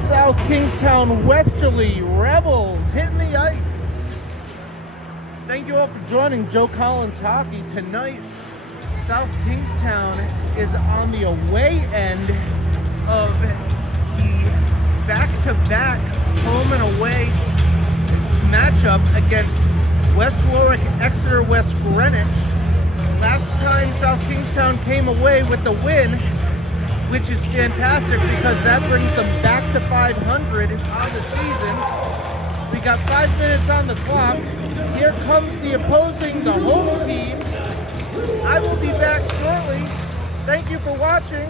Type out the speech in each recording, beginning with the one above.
South Kingstown Westerly Rebels hitting the ice. Thank you all for joining Joe Collins Hockey. Tonight, South Kingstown is on the away end of the back-to-back home and away matchup against West Warwick, Exeter, West Greenwich. Last time South Kingstown came away with the win, which is fantastic because that brings them back to 500 on the season. We got 5 minutes on the clock. Here comes the home team. I will be back shortly. Thank you for watching.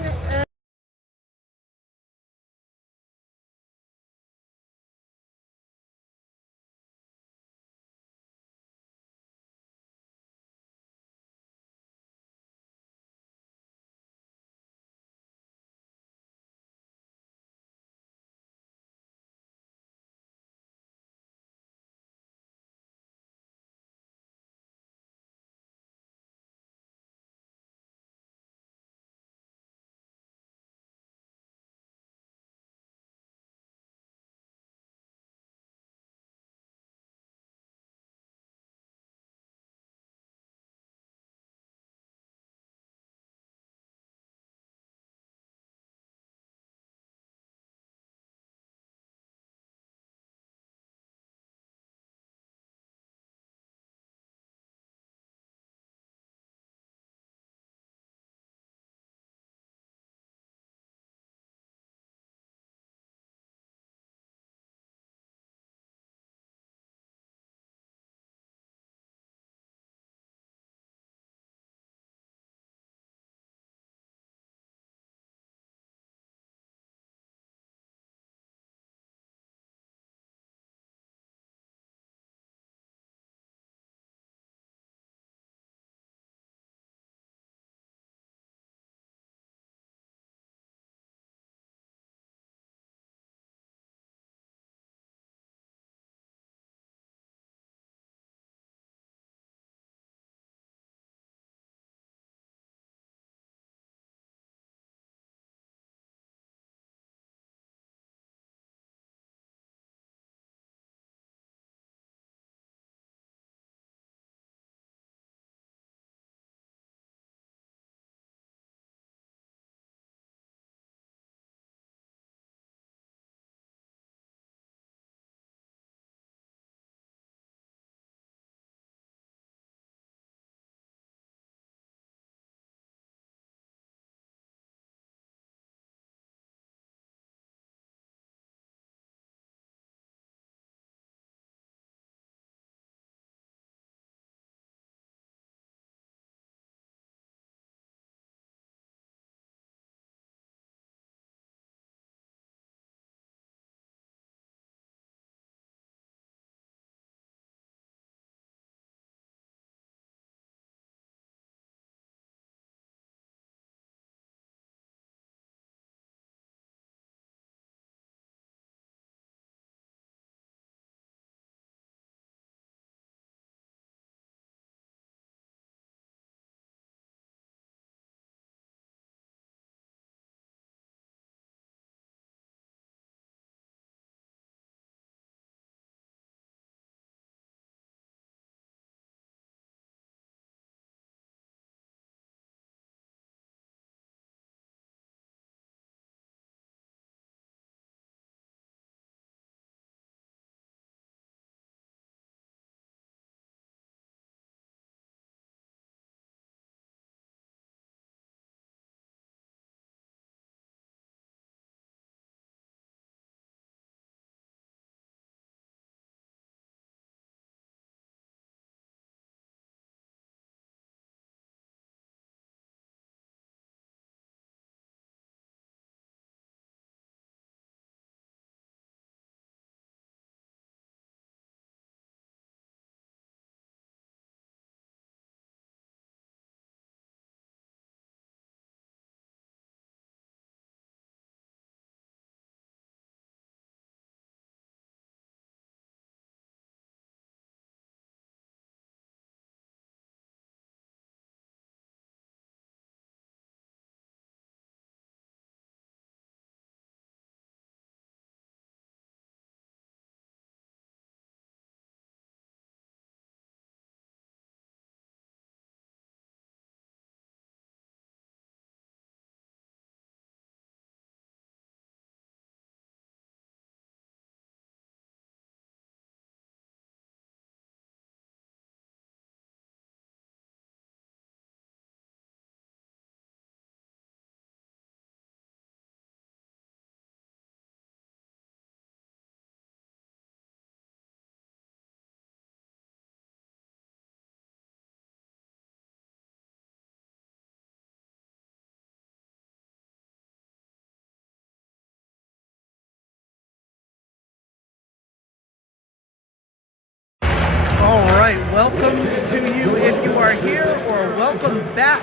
welcome to you if you are here, or welcome back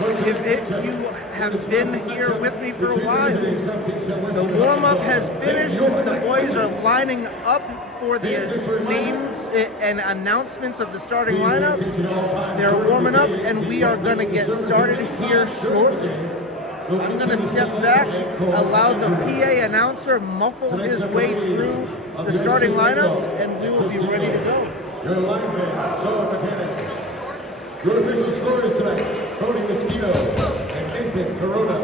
if you have been here with me for a while. The warm-up has finished. The boys are lining up for the names and announcements of the starting lineup. They're warming up, and we are going to get started here shortly. I'm going to step back, allow the PA announcer muffle his way through the starting lineups, and we will be ready to go. Your linesman, Sean Mechanic. Your official scorers tonight, Cody Mosquito and Nathan Corona.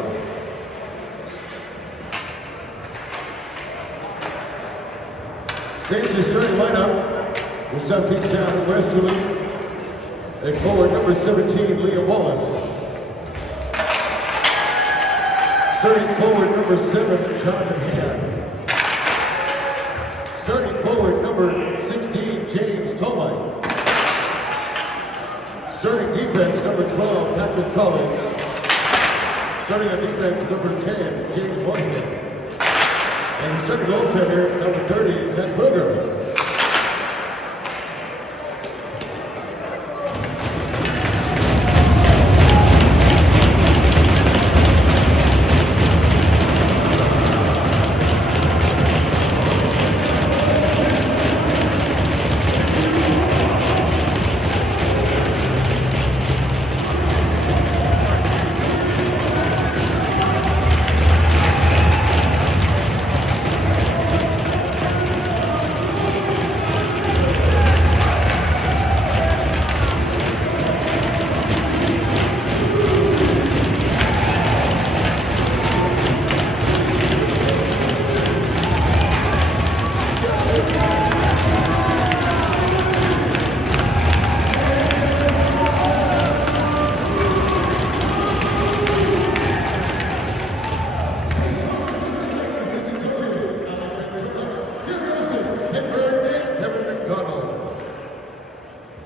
Change your starting lineup. Your South Kingstown Westerly. And forward number 17, Liam Wallace. Starting forward number 7, Jonathan Hand. Starting forward number 16, James Tolmine. Starting defense number 12, Patrick Collins. Starting on defense number 10, James Mosley. And starting goaltender number 30, Zach Kruger.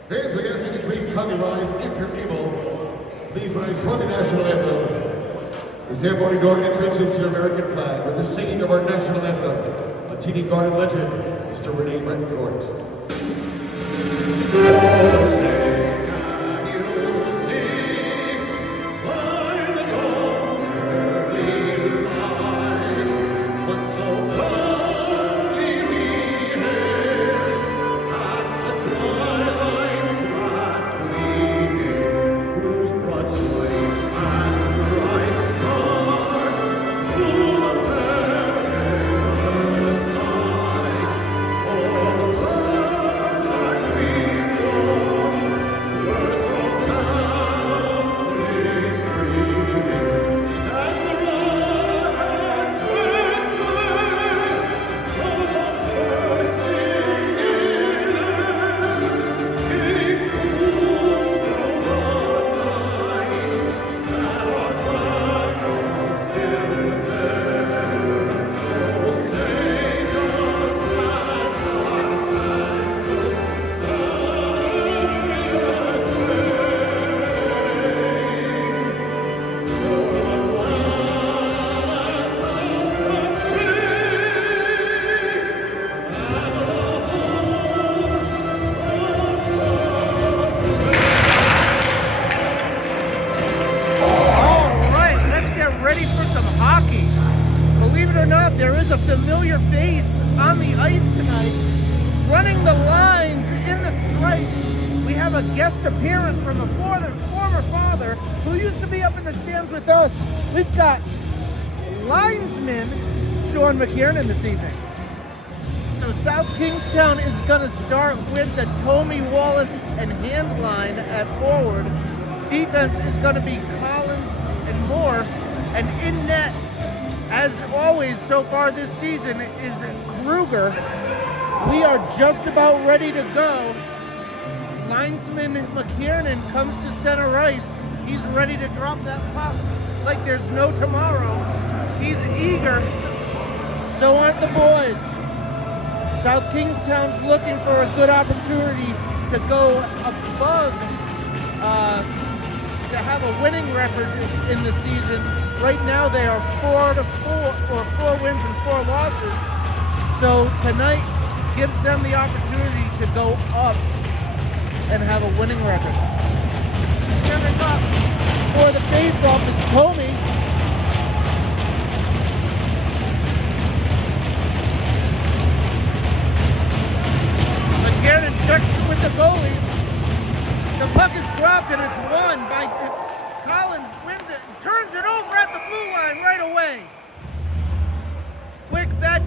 Fans, we ask that you please kindly rise if you're able. Please rise for the national anthem. The ceremony going to trenches your American flag with the singing of our national anthem. A TD Garden legend, Mr. Renee Rencourt. There is a familiar face on the ice tonight, running the lines in the stripes. We have a guest appearance from a former father who used to be up in the stands with us. We've got linesman Sean McKiernan this evening. So South Kingstown is going to start with the Tommy Wallace and Hand line at forward. Defense is going to be Collins and Morse, and in net, as always so far this season, is Kruger. We are just about ready to go. Linesman McKiernan comes to center ice. He's ready to drop that puck like there's no tomorrow. He's eager. So aren't the boys. South Kingstown's looking for a good opportunity to go above, to have a winning record in the season. Right now they are 4-4, or 4 wins and 4 losses. So tonight gives them the opportunity to go up and have a winning record. Coming up for the face-off is Tommy. Again, and checks with the goalies. The puck is dropped and it's won by Collins. Wins it, turns it over at the blue line right away. Quick, bad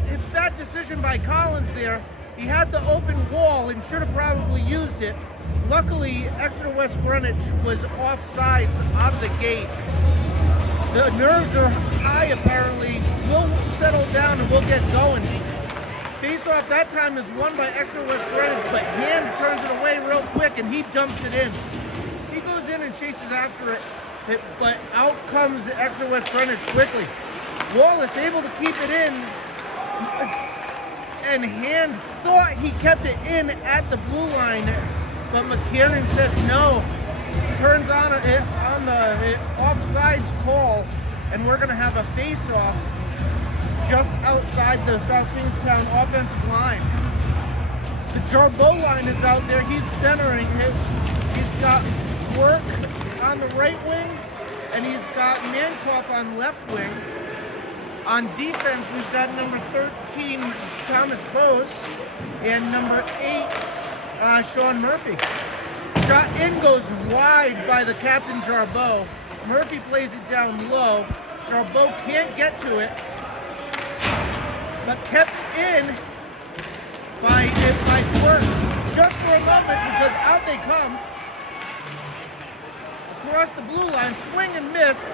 decision by Collins there. He had the open wall and should have probably used it. Luckily, Exeter West Greenwich was offsides out of the gate. The nerves are high apparently. We'll settle down and we'll get going. Face-off that time is won by Exeter West Greenwich, but Hand turns it away real quick and he dumps it in. He goes in and chases after it, but out comes Exeter West Greenwich quickly. Wallace able to keep it in, and Hand thought he kept it in at the blue line, but McKiernan says no. Turns on the offsides call, and we're going to have a face-off just outside the South Kingstown offensive line. The Jarbeau line is out there. He's centering it. He's got Work on the right wing, and he's got Mankoff on left wing. On defense, we've got number 13, Thomas Bose, and number 8, Sean Murphy. Shot in goes wide by the captain, Jarbeau. Murphy plays it down low. Jarbeau can't get to it, but kept in by Work just for a moment because out they come. Across the blue line, swing and miss.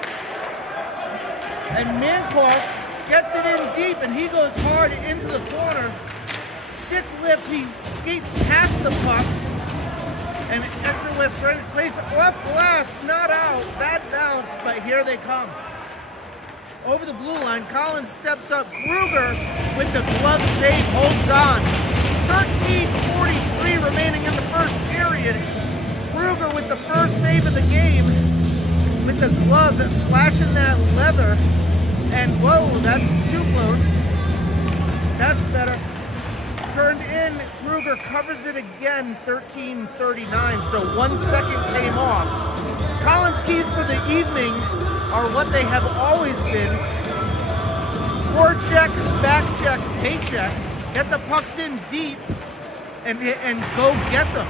And Mankoff gets it in deep and he goes hard into the corner. Stick lift, he skates past the puck. And Exeter West Greenwich plays it off glass, not out, bad bounce, but here they come. Over the blue line, Collins steps up. Kruger with the glove save holds on. 13:43 remaining in the first period. Kruger with the first save of the game with the glove flashing that leather. And whoa, that's too close. That's better. Turned in, Kruger covers it again, 13:39, so 1 second came off. Collins' keys for the evening are what they have always been. Forecheck, back check, paycheck. Get the pucks in deep and go get them.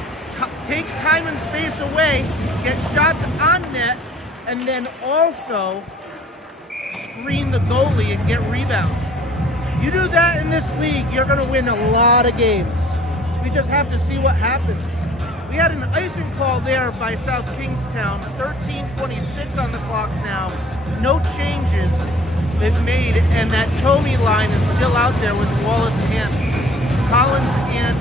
Take time and space away, get shots on net, and then also screen the goalie and get rebounds. You do that in this league, you're going to win a lot of games. We just have to see what happens. We had an icing call there by South Kingstown, 13:26 on the clock now. No changes they've made, and that Tomey line is still out there with Wallace and Hand. Collins and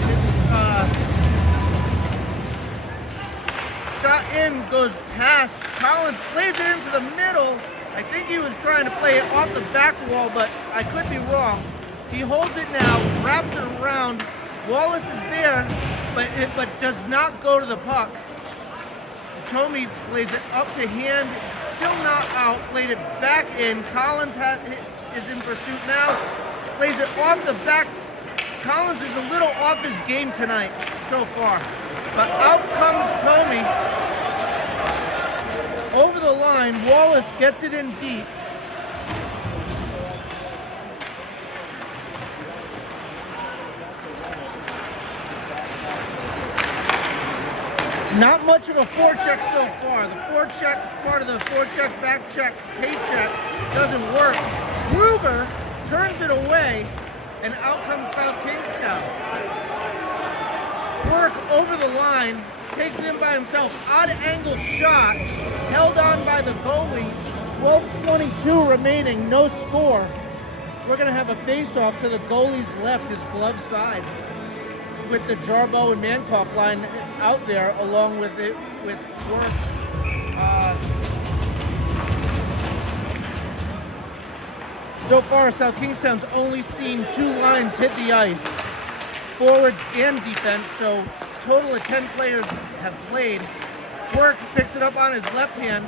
shot in, goes past. Collins plays it into the middle. I think he was trying to play it off the back wall, but I could be wrong. He holds it now, wraps it around. Wallace is there, but does not go to the puck. Tomey plays it up to Hand, still not out, played it back in. Collins is in pursuit now, plays it off the back. Collins is a little off his game tonight so far, but out comes Tomey. Over the line, Wallace gets it in deep. Not much of a forecheck so far. The forecheck, part of the forecheck, back check, paycheck doesn't work. Kruger turns it away, and out comes South Kingstown. Work over the line, takes it in by himself. Odd angle shot, held on by the goalie. 12:22 remaining, no score. We're going to have a face-off to the goalie's left, his glove side, with the Jarbeau and Mankoff line out there, along with it with Work. So far, South Kingstown's only seen 2 lines hit the ice, forwards and defense, so total of 10 players have played. Work picks it up on his left hand,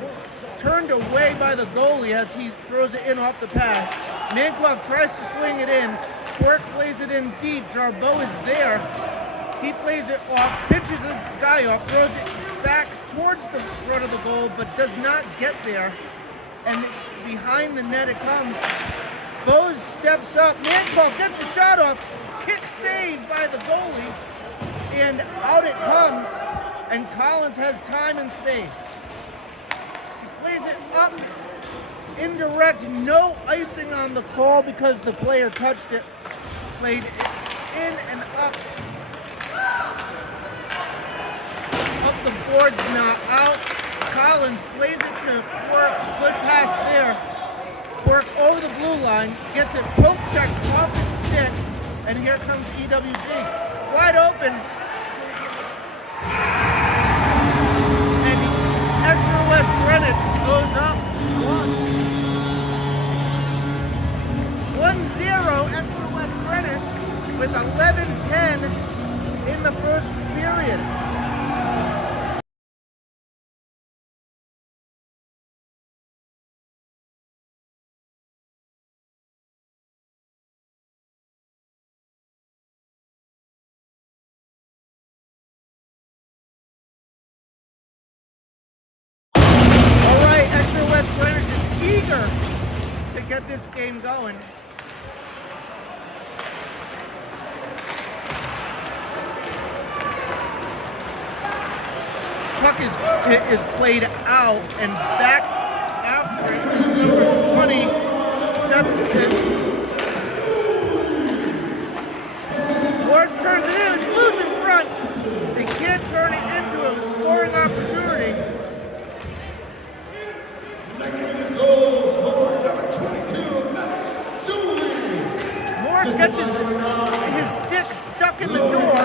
turned away by the goalie as he throws it in off the pad. Mankoff tries to swing it in. Work plays it in deep. Jarbeau is there. He plays it off, pitches the guy off, throws it back towards the front of the goal, but does not get there. And behind the net it comes. Bose steps up. Mankoff gets the shot off. Kick saved by the goalie. And out it comes. And Collins has time and space. He plays it up. Indirect. No icing on the call because the player touched it. Played it in and up. Up the boards, not out. Collins plays it to Quirk. Good pass there. Quirk over the blue line. Gets it poke checked off his stick. And here comes EWG. Wide open. And extra West Greenwich goes up 1-0 extra West Greenwich with 11:10 in the first period. West Greenwich is eager to get this game going. Puck is played out and back after it is number 20, Sefton. Morris turns it in, it's loose in front. They can't turn it into a scoring opportunity. Morris gets his stick stuck in the door.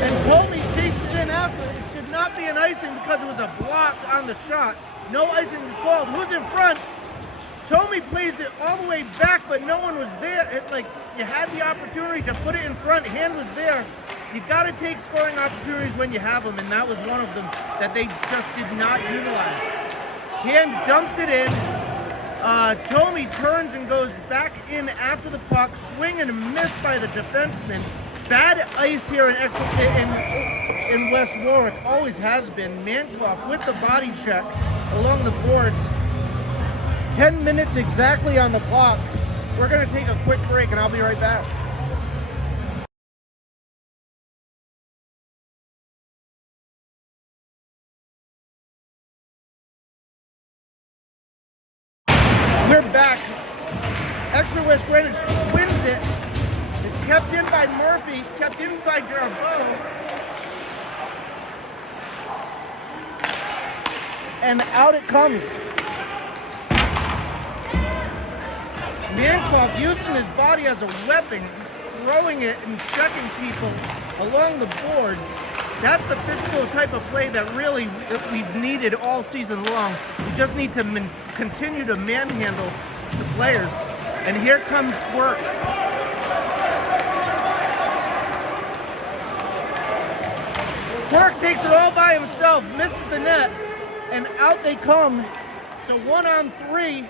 And Comey chases in after it. It should not be an icing because it was a block on the shot. No icing is called. Who's in front? Tomey plays it all the way back, but no one was there. You had the opportunity to put it in front. Hand was there. You got to take scoring opportunities when you have them, and that was one of them that they just did not utilize. Hand dumps it in. Tomey turns and goes back in after the puck. Swing and a miss by the defenseman. Bad ice here in West Warwick. Always has been. Mankoff with the body check along the boards. 10 minutes exactly on the clock. We're going to take a quick break, and I'll be right back. We're back. Extra West Greenwich wins it. It's kept in by Murphy, kept in by Jarbo. And out it comes. Mankoff using his body as a weapon, throwing it and checking people along the boards. That's the physical type of play that really we've needed all season long. We just need to continue to manhandle the players. And here comes Quirk. Quirk takes it all by himself, misses the net, and out they come. It's a 1-on-3.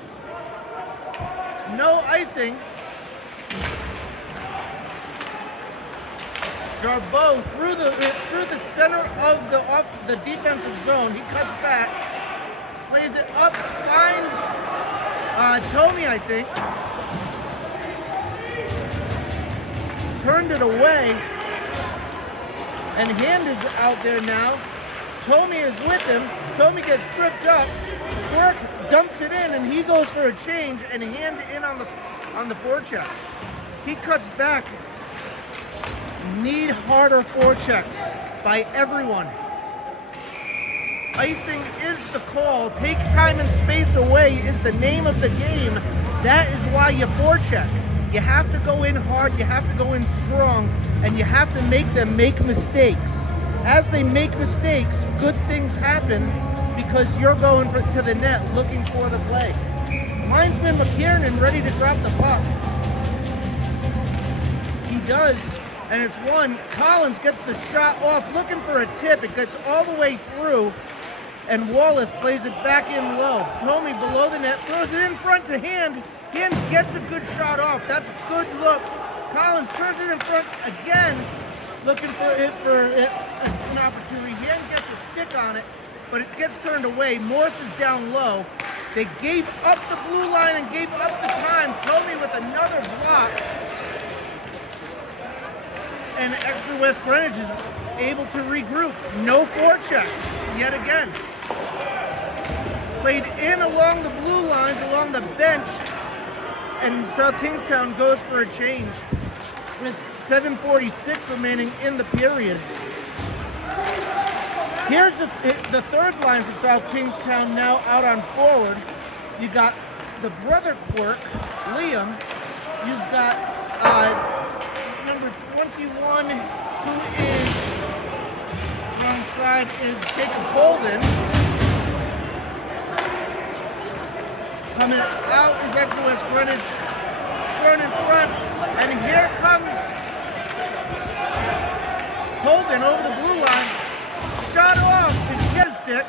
No icing. Jarbo through the center of the defensive zone. He cuts back, plays it up, finds Tomey, I think. Turned it away, and Hand is out there now. Tomey is with him. Tomey gets tripped up. Quirk dumps it in, and he goes for a change, and Hand in on the forecheck. He cuts back. Need harder forechecks by everyone. Icing is the call. Take time and space away is the name of the game. That is why you forecheck. You have to go in hard, you have to go in strong, and you have to make them make mistakes. As they make mistakes, good things happen because you're going to the net looking for the play. Linesman McKiernan ready to drop the puck. He does. And it's one. Collins gets the shot off, looking for a tip. It gets all the way through, and Wallace plays it back in low. Tomey below the net, throws it in front to Hand. Hand gets a good shot off. That's good looks Collins turns it in front again, looking for an opportunity. He then gets a stick on it, but it gets turned away. Morse is down low. They gave up the blue line and gave up the time. Toby with another block. And Exeter West Greenwich is able to regroup. No forecheck yet again. Played in along the blue lines, along the bench, and South Kingstown goes for a change with 7:46 remaining in the period. Here's the third line for South Kingstown now out on forward. You got the brother Quirk, Liam. You've got number 21, who is wrong side, is Jacob Golden. Coming out is Exeter West Greenwich, thrown in front, and here comes Holden over the blue line. Shot off his get stick.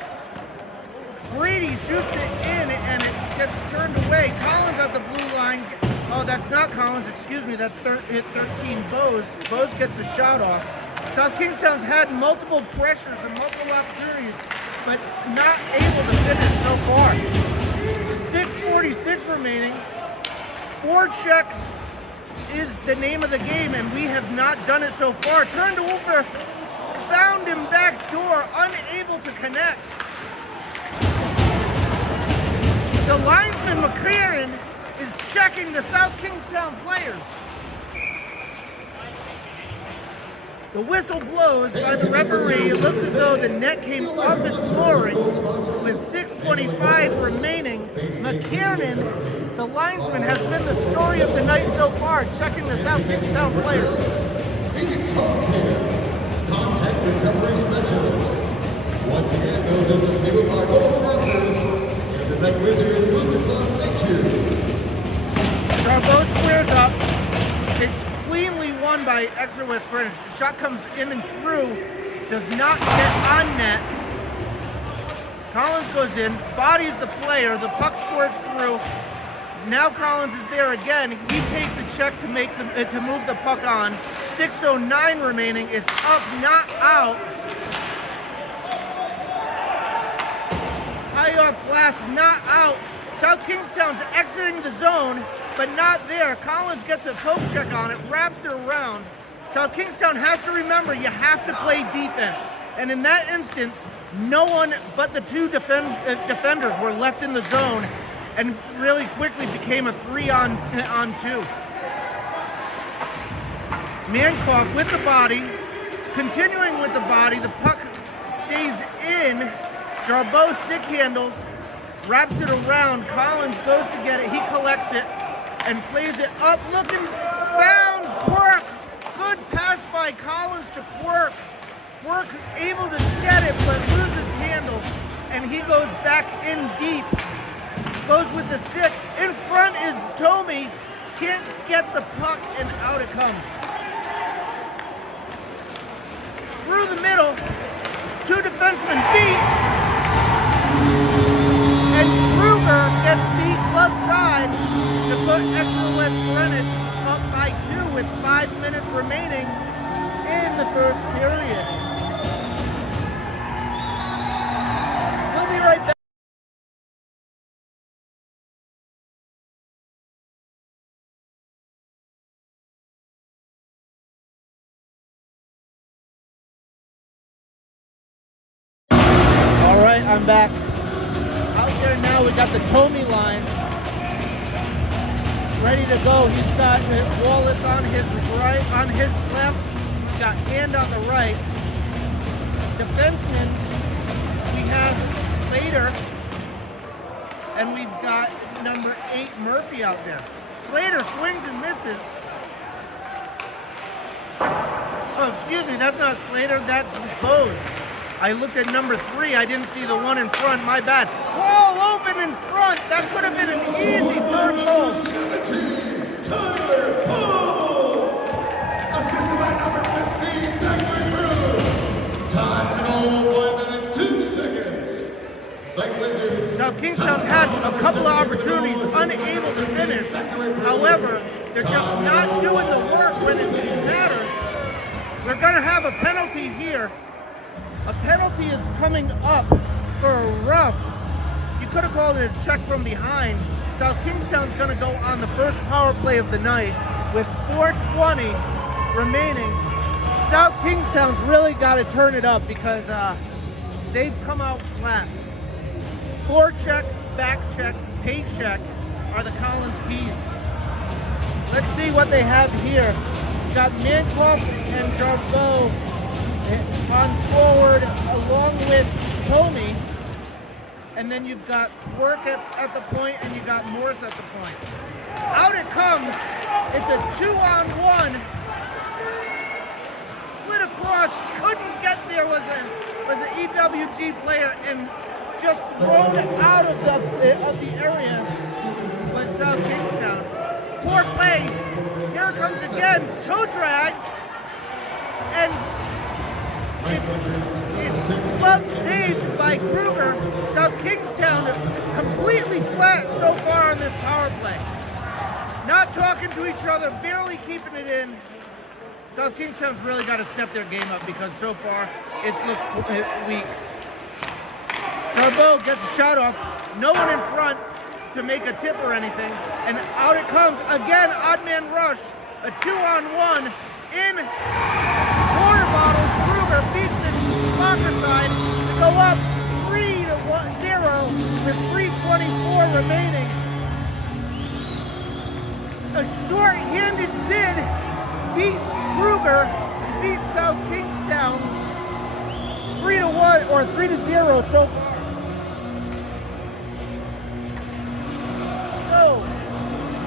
Brady shoots it in and it gets turned away. Collins at the blue line. Oh, that's not Collins, excuse me, that's hit 13 Bose. Bose gets the shot off. South Kingstown's had multiple pressures and multiple opportunities, but not able to finish so far. 6:46 remaining. Forecheck is the name of the game, and we have not done it so far. Turned over. Found him back door, unable to connect. The linesman McCarran is checking the South Kingstown players. The whistle blows by the referee. It looks as though the net came off its moorings with 6:25 remaining. McCarran, the linesman, has been the story of the night so far, checking the South Kingstown players. Phoenix Home Care, Contact Recovery Specialist. Once again, those are some few of our gold sponsors. And the Night Wizards Booster Club, thank you. Charbo squares up. It's cleanly won by Exeter West Greenwich. The shot comes in and through, does not get on net. Collins goes in, bodies the player, the puck squirts through. Now Collins is there again. He takes a check to move the puck on. 6:09 remaining. It's up, not out. High off glass, not out. South Kingstown's exiting the zone, but not there. Collins gets a poke check on it, wraps it around. South Kingstown has to remember you have to play defense. And in that instance, no one but the two defenders were left in the zone, and really quickly became a 3-on-2. Mankoff with the body, continuing with the body, the puck stays in. Jarbeau stick handles, wraps it around. Collins goes to get it, he collects it, and plays it up, looking, founds Quirk. Good pass by Collins to Quirk. Quirk able to get it, but loses handle, and he goes back in deep. Goes with the stick. In front is Tomey. Can't get the puck, and out it comes. Through the middle, two defensemen beat. And Kruger gets beat left side to put Exeter West Greenwich up by 2 with 5 minutes remaining in the first period. We'll be right back. I'm back. Out there now, we got the Tomey line ready to go. He's got Wallace on his right, on his left. He's got Hand on the right. Defenseman, we have Slater, and we've got number 8 Murphy out there. Slater swings and misses. Oh, excuse me, that's not Slater, that's Bose. I looked at number 3. I didn't see the one in front. My bad. Wall open in front. That could have been an easy third goal. 17, Tyler Paul. Assisted by number 15, Zachary Brew. Time in all 5 minutes, 2 seconds. Night Wizards. South Kingstown's had a couple of opportunities, unable to finish. However, They're just not doing the work when it matters. We're going to have a penalty here. A penalty is coming up for a rough. You could have called it a check from behind. South Kingstown's going to go on the first power play of the night with 4:20 remaining. South Kingstown's really got to turn it up because they've come out flat. Forecheck, back check, pay check are the Collins keys. Let's see what they have here. We've got Mankoff and Jarbeau on forward along with Comey. And then you've got Work at the point and you got Morris at the point. Out it comes. It's a 2-on-1. Slid across, couldn't get there was the EWG player, and just thrown out of the area was South Kingstown. Poor play. Here it comes again. Toe drags. And it's glove saved by Kruger. South Kingstown completely flat so far on this power play. Not talking to each other, barely keeping it in. South Kingstown's really got to step their game up because so far it's looked weak. Jarbeau gets a shot off. No one in front to make a tip or anything. And out it comes again, odd man rush. A 2-on-1 in water bottles. Kruger beats it blocker side to go up 3-0 with 3:24 remaining. A short-handed bid beats Kruger, beats South Kingstown 3-1 or 3-0 so far. So,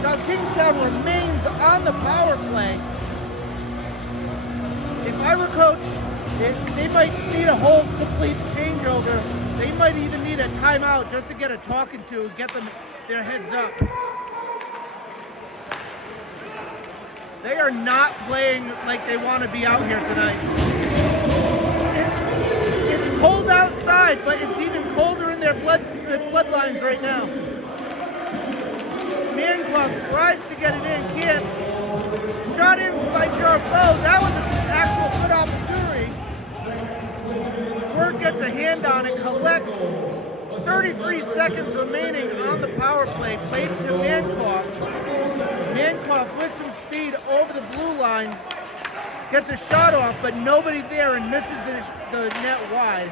South Kingstown remains on the power play. If I were coach, they might need a whole complete changeover. They might even need a timeout just to get a talking to, get them their heads up. They are not playing like they want to be out here tonight. It's cold outside, but it's even colder in their bloodlines right now. Mankoff tries to get it in, can't. Shot in by Jarbeau. That was an actual good opportunity. Work gets a hand on it, collects. 33 seconds remaining on the power play. Played to Mankoff. Mankoff with some speed over the blue line. Gets a shot off, but nobody there and misses the net wide.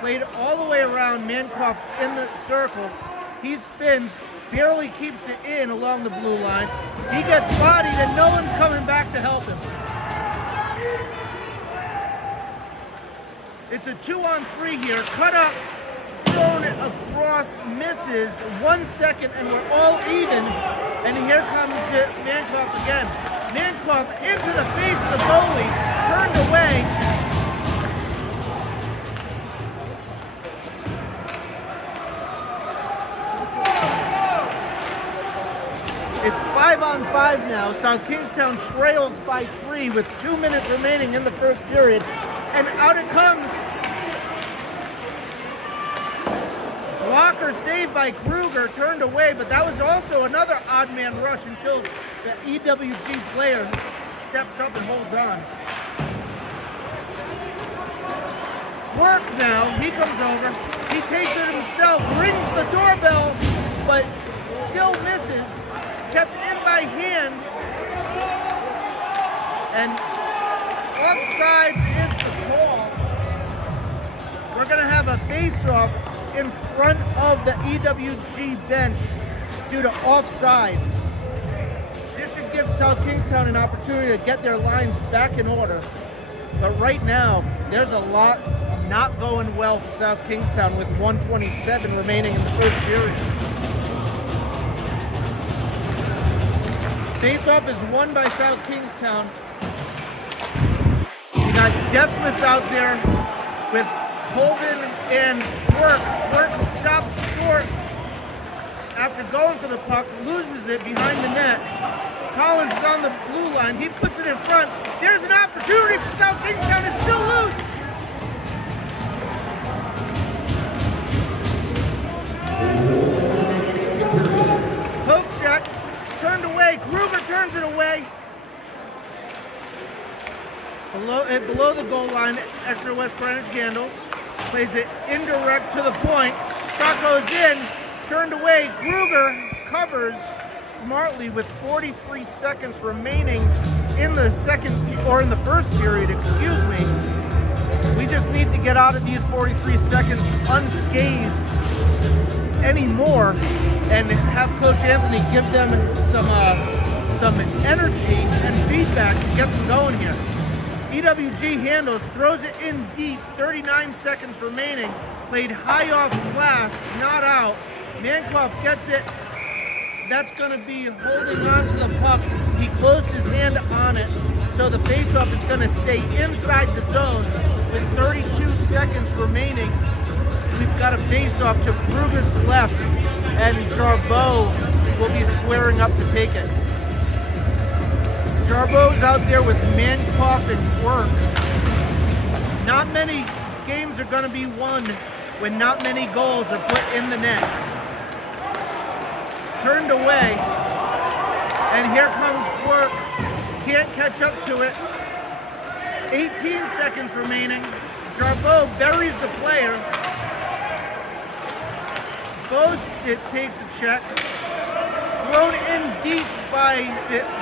Played all the way around. Mankoff in the circle. He spins, barely keeps it in along the blue line. He gets bodied and no one's coming back to help him. It's a 2-on-3 here. Cut up, thrown across, misses. 1 second and we're all even. And here comes Mankoff again. Mankoff into the face of the goalie, turned away. It's 5-on-5 now. South Kingstown trails by 3 with 2 minutes remaining in the first period. And out it comes. Blocker saved by Kruger, turned away, but that was also another odd man rush until the EWG player steps up and holds on. Work now, he comes over, he takes it himself, rings the doorbell, but still misses, kept in by hand, and offsides is the call. We're gonna have a face-off in front of the EWG bench due to offsides. This should give South Kingstown an opportunity to get their lines back in order. But right now, there's a lot not going well for South Kingstown with 1:27 remaining in the first period. Face-off is won by South Kingstown. You got Deathless out there with Colvin and Work. Work stops short after going for the puck, loses it behind the net. Collins is on the blue line. He puts it in front. There's an opportunity for South Kingstown. It's still loose. Poke check. turned away. Kruger turns it away. Below the goal line, extra West Greenwich handles. Plays it indirect to the point. Shot goes in. Turned away. Kruger covers smartly with 43 seconds remaining in the first period, excuse me. We just need to get out of these 43 seconds unscathed anymore and have Coach Anthony give them some energy and feedback to get them going here. EWG handles, throws it in deep, 39 seconds remaining. Played high off glass, not out. Mankoff gets it. That's going to be holding on to the puck. He closed his hand on it, so the faceoff is going to stay inside the zone with 32 seconds remaining. We've got a faceoff to Kruger's left, and Jarbeau will be squaring up to take it. Jarbeau's out there with Mankoff and Work. Not many games are going to be won when not many goals are put in the net. Turned away, and here comes Work. Can't catch up to it. 18 seconds remaining. Jarbeau buries the player. It takes a check. Thrown in deep by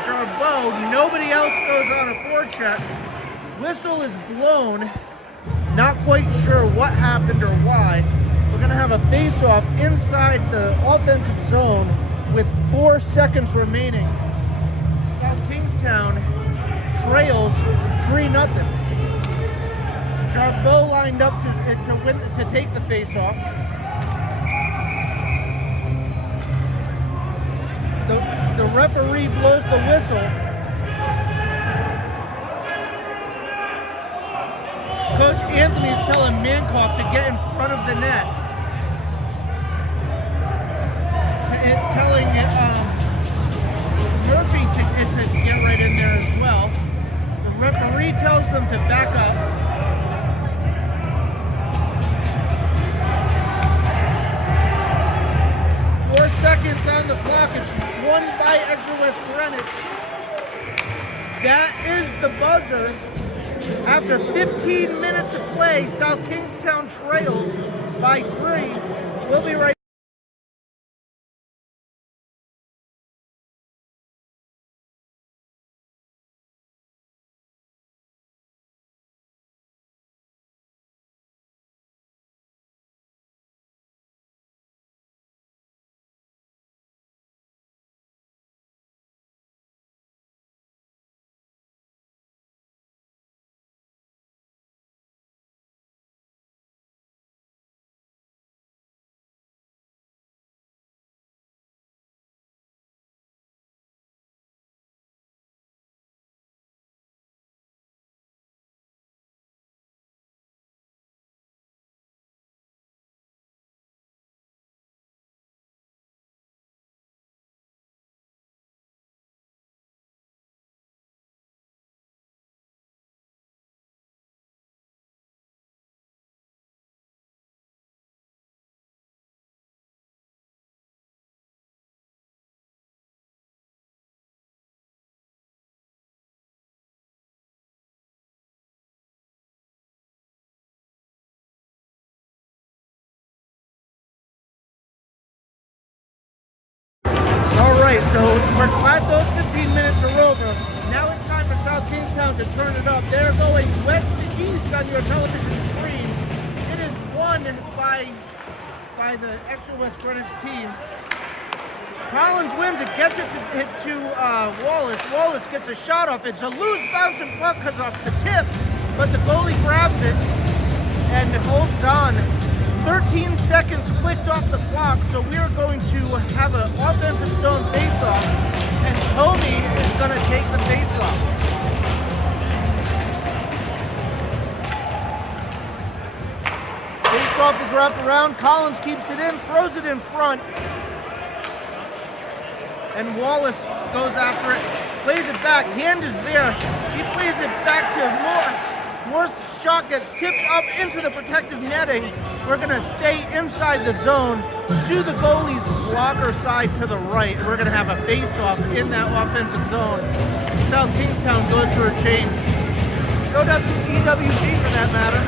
Jarbeau. Nobody else goes on a forecheck. Whistle is blown. Not quite sure what happened or why. We're going to have a face-off inside the offensive zone with 4 seconds remaining. South Kingstown trails 3-0. Jarbeau lined up to take the face-off. The referee blows the whistle. Coach Anthony is telling Mankoff to get in front of the net. Telling Murphy to get right in there as well. The referee tells them to back up. Seconds on the clock. It's won by Extra West Greenwich. That is the buzzer. After 15 minutes of play, South Kingstown trails by 3. We'll be right back. Alright, so we're glad those 15 minutes are over. Now it's time for South Kingstown to turn it up. They're going west to east on your television screen. It is won by the Extra West Greenwich team. Collins wins it, gets it to Wallace. Wallace gets a shot off. It's a loose bouncing puck because off the tip, but the goalie grabs it and holds on. 13 seconds clicked off the clock, so we are going to have an offensive zone face-off, and Tony is going to take the face-off. Face-off is wrapped around. Collins keeps it in, throws it in front, and Wallace goes after it, plays it back. Hand is there. He plays it back to Morris. Worst shot gets tipped up into the protective netting. We're going to stay inside the zone to the goalie's blocker side to the right. We're going to have a face-off in that offensive zone. South Kingstown goes for a change. So does EWG for that matter.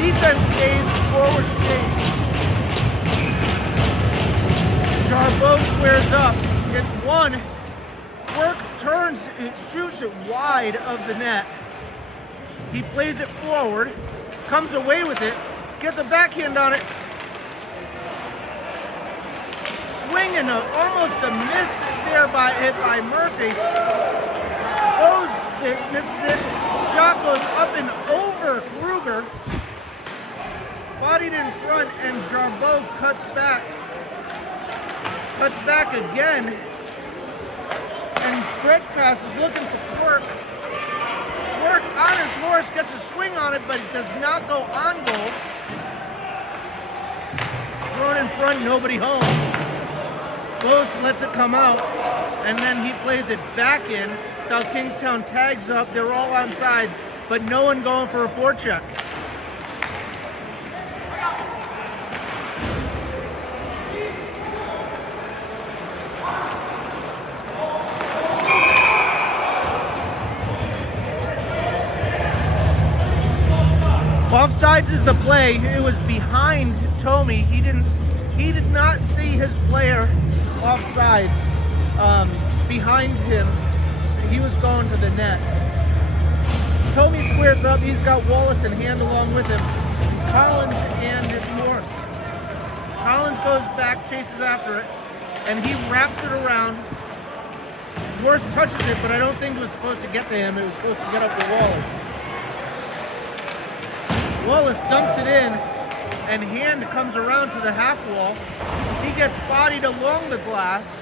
Defense stays, forward stays. Jarbeau squares up. It's one. Work turns, it shoots it wide of the net. He plays it forward, comes away with it, gets a backhand on it. Swinging almost a miss there by Murphy. Goes, it misses it. Shot goes up and over Kruger. Bodied in front, and Jarbeau cuts back. Cuts back again. And stretch passes looking for Work. Work on his horse, gets a swing on it, but it does not go on goal. Thrown in front, nobody home. Close, lets it come out, and then he plays it back in. South Kingstown tags up, they're all on sides, but no one going for a forecheck. Offsides is the play. It was behind Tomey. He did not see his player offsides behind him. He was going to the net. Tomey squares up. He's got Wallace and Hand along with him. Collins and Morris. Collins goes back, chases after it, and he wraps it around. Morris touches it, but I don't think it was supposed to get to him. It was supposed to get up to Wallace. Wallace dumps it in, and Hand comes around to the half wall. He gets bodied along the glass.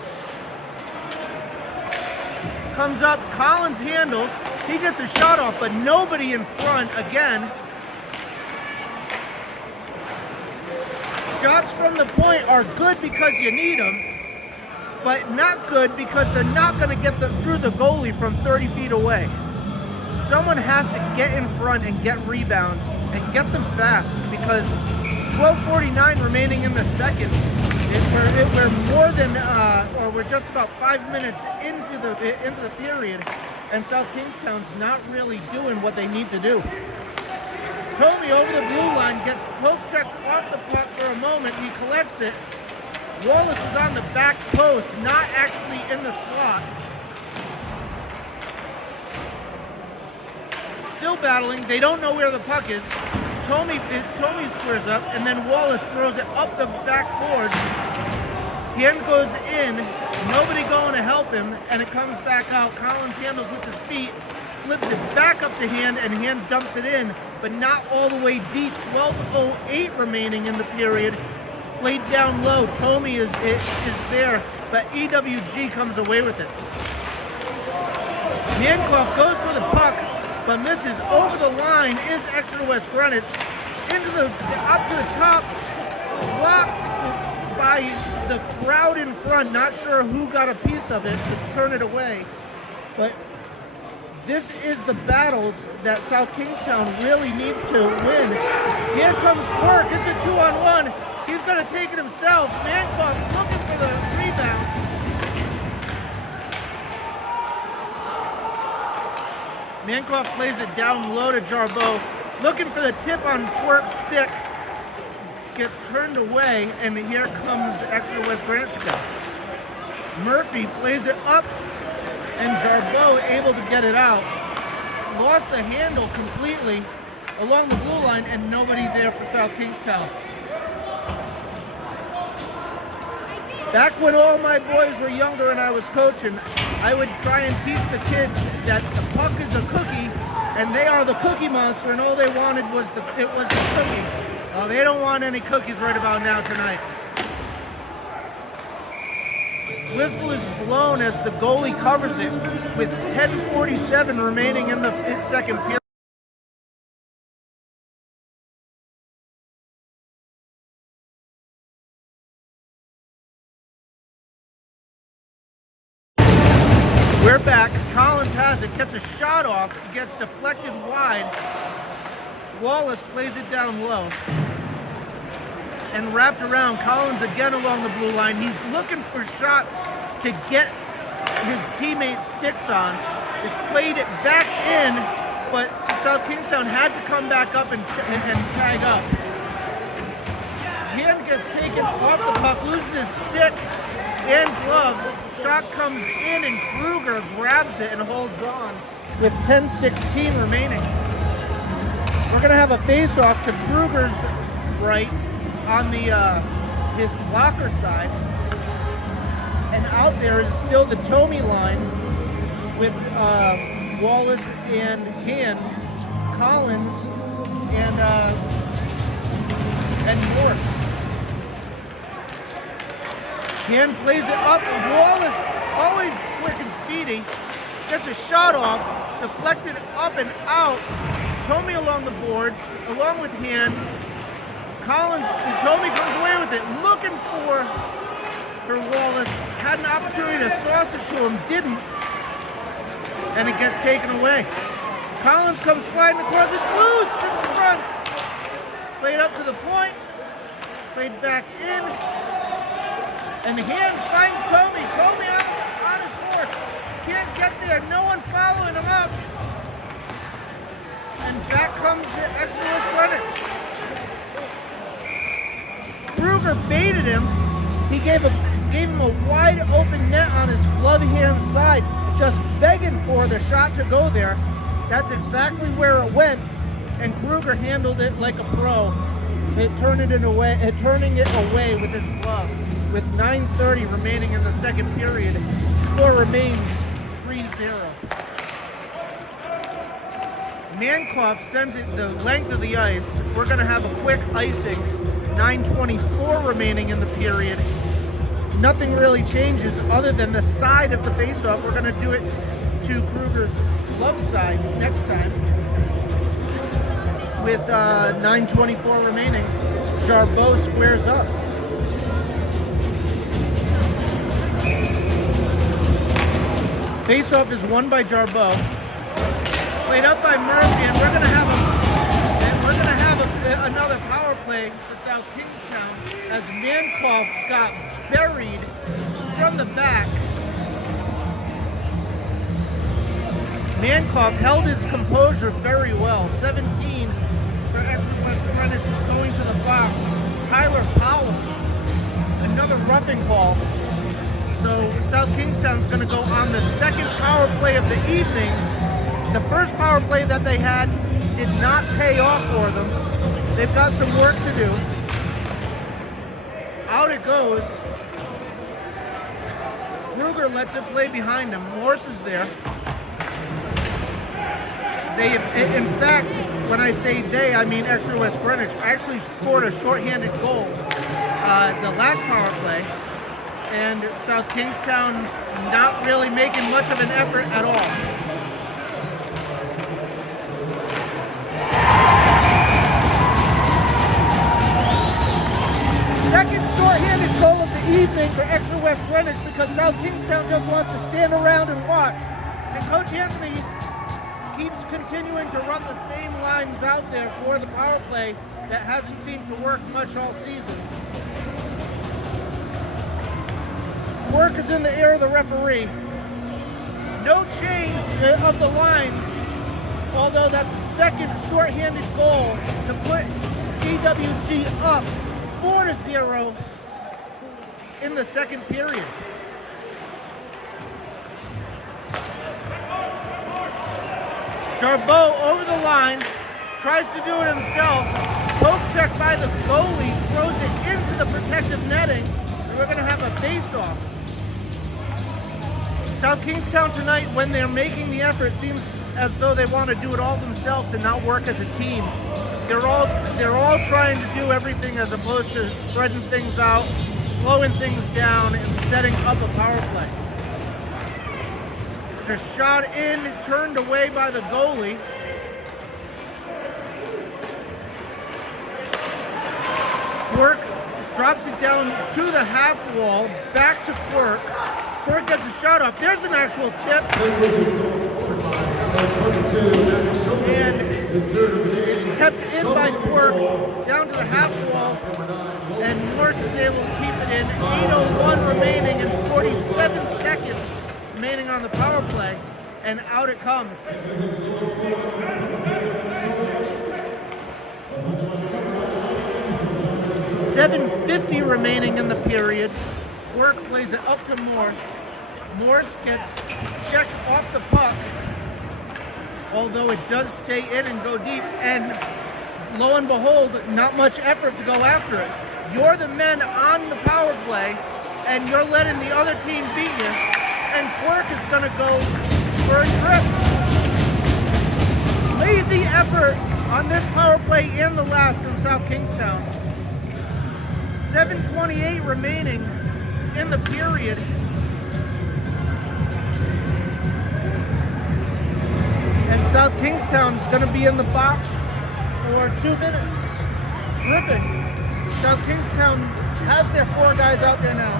Comes up, Collins handles. He gets a shot off, but nobody in front again. Shots from the point are good because you need them, but not good because they're not going to get through the goalie from 30 feet away. Someone has to get in front and get rebounds and get them fast, because 12:49 remaining in the second. We're more than, or we're just about 5 minutes into the period, and South Kingstown's not really doing what they need to do. Tomey over the blue line gets poke checked off the puck for a moment. He collects it. Wallace was on the back post, not actually in the slot. Still battling. They don't know where the puck is. Tomey squares up, and then Wallace throws it up the back boards. Hand goes in. Nobody going to help him, and it comes back out. Collins handles with his feet, flips it back up to Hand, and Hand dumps it in, but not all the way deep. 12:08 remaining in the period. Played down low. Tomey is there, but EWG comes away with it. Handclough goes for the puck, but misses over the line. Is Exeter West Greenwich up to the top, blocked by the crowd in front. Not sure who got a piece of it to turn it away, but this is the battles that South Kingstown really needs to win. Here comes Quirk. It's a 2-on-1. He's going to take it himself. Manclough looking for the rebound. Manclough plays it down low to Jarbeau. Looking for the tip on Quirk's stick. Gets turned away, and here comes Exeter West Greenwich again. Murphy plays it up, and Jarbeau able to get it out. Lost the handle completely along the blue line, and nobody there for South Kingstown. Back when all my boys were younger and I was coaching, I would try and teach the kids that the puck is a cookie, and they are the cookie monster, and all they wanted was the cookie. Well, they don't want any cookies right about now tonight. Whistle is blown as the goalie covers it with 10:47 remaining in the second period. We're back. Collins has it, gets a shot off, gets deflected wide. Wallace plays it down low. And wrapped around, Collins again along the blue line. He's looking for shots to get his teammates' sticks on. It's played it back in, but South Kingstown had to come back up and tag up. Hand gets taken off the puck, loses his stick and glove. Shot comes in and Kruger grabs it and holds on with 10:16 remaining. We're gonna have a face-off to Kruger's right on the his blocker side. And out there is still the Tomey line with Wallace and Hand, Collins and Morse. Hand plays it up. Wallace, always quick and speedy, gets a shot off, deflected up and out. Tomey along the boards, along with Hand. Collins, Tomey comes away with it, looking for Wallace. Had an opportunity to sauce it to him, didn't, and it gets taken away. Collins comes sliding across, it's loose in front. Played up to the point, played back in, and Hand finds Tomey. Tomey on his horse, can't get there, no one following him up. And back comes the extra West Greenwich. Kruger baited him. He gave him a wide open net on his glove hand side, just begging for the shot to go there. That's exactly where it went, and Kruger handled it like a pro. Turning it away with his glove. With 9:30 remaining in the second period, score remains 3-0. Mankoff sends it the length of the ice. We're going to have a quick icing. 9:24 remaining in the period. Nothing really changes other than the side of the faceoff. We're going to do it to Kruger's glove side next time. With 9:24 remaining, Jarbeau squares up. Faceoff is won by Jarbeau. Played up by Murphy, and we're going to have another power play for South Kingstown as Mankoff got buried from the back. Mankoff held his composure very well. 17 for extra West Greenwich is going to the box. Tyler Powell, another roughing call. So South Kingstown's going to go on the second power play of the evening. The first power play that they had did not pay off for them. They've got some work to do. Out it goes. Kruger lets it play behind him. Morse is there. They, in fact, when I say they, I mean extra West Greenwich, actually scored a shorthanded goal the last power play. And South Kingstown's not really making much of an effort at all. Second shorthanded goal of the evening for extra West Greenwich because South Kingstown just wants to stand around and watch. And Coach Anthony keeps continuing to run the same lines out there for the power play that hasn't seemed to work much all season. Work is in the ear of the referee. No change of the lines, although that's the second shorthanded goal to put EWG up 4-0 in the second period. Jarbeau over the line, tries to do it himself. Poke check by the goalie, throws it into the protective netting, and we're going to have a face-off. South Kingstown tonight, when they're making the effort, seems as though they want to do it all themselves and not work as a team. They're all trying to do everything as opposed to spreading things out, slowing things down, and setting up a power play. Just shot in, turned away by the goalie. Quirk drops it down to the half wall, back to Quirk. Quirk gets a shot off. There's an actual tip. And it's kept in by Quirk down to the half wall, and Morse is able to keep it in. 8:01 remaining and 47 seconds remaining on the power play, and out it comes. 7:50 remaining in the period. Quirk plays it up to Morse. Morse gets checked off the puck, although it does stay in and go deep, and lo and behold, not much effort to go after it. You're the men on the power play, and you're letting the other team beat you, and Quirk is going to go for a trip. Lazy effort on this power play in the last from South Kingstown. 7:28 remaining in the period. And South Kingstown's going to be in the box for 2 minutes. Tripping. South Kingstown has their 4 guys out there now.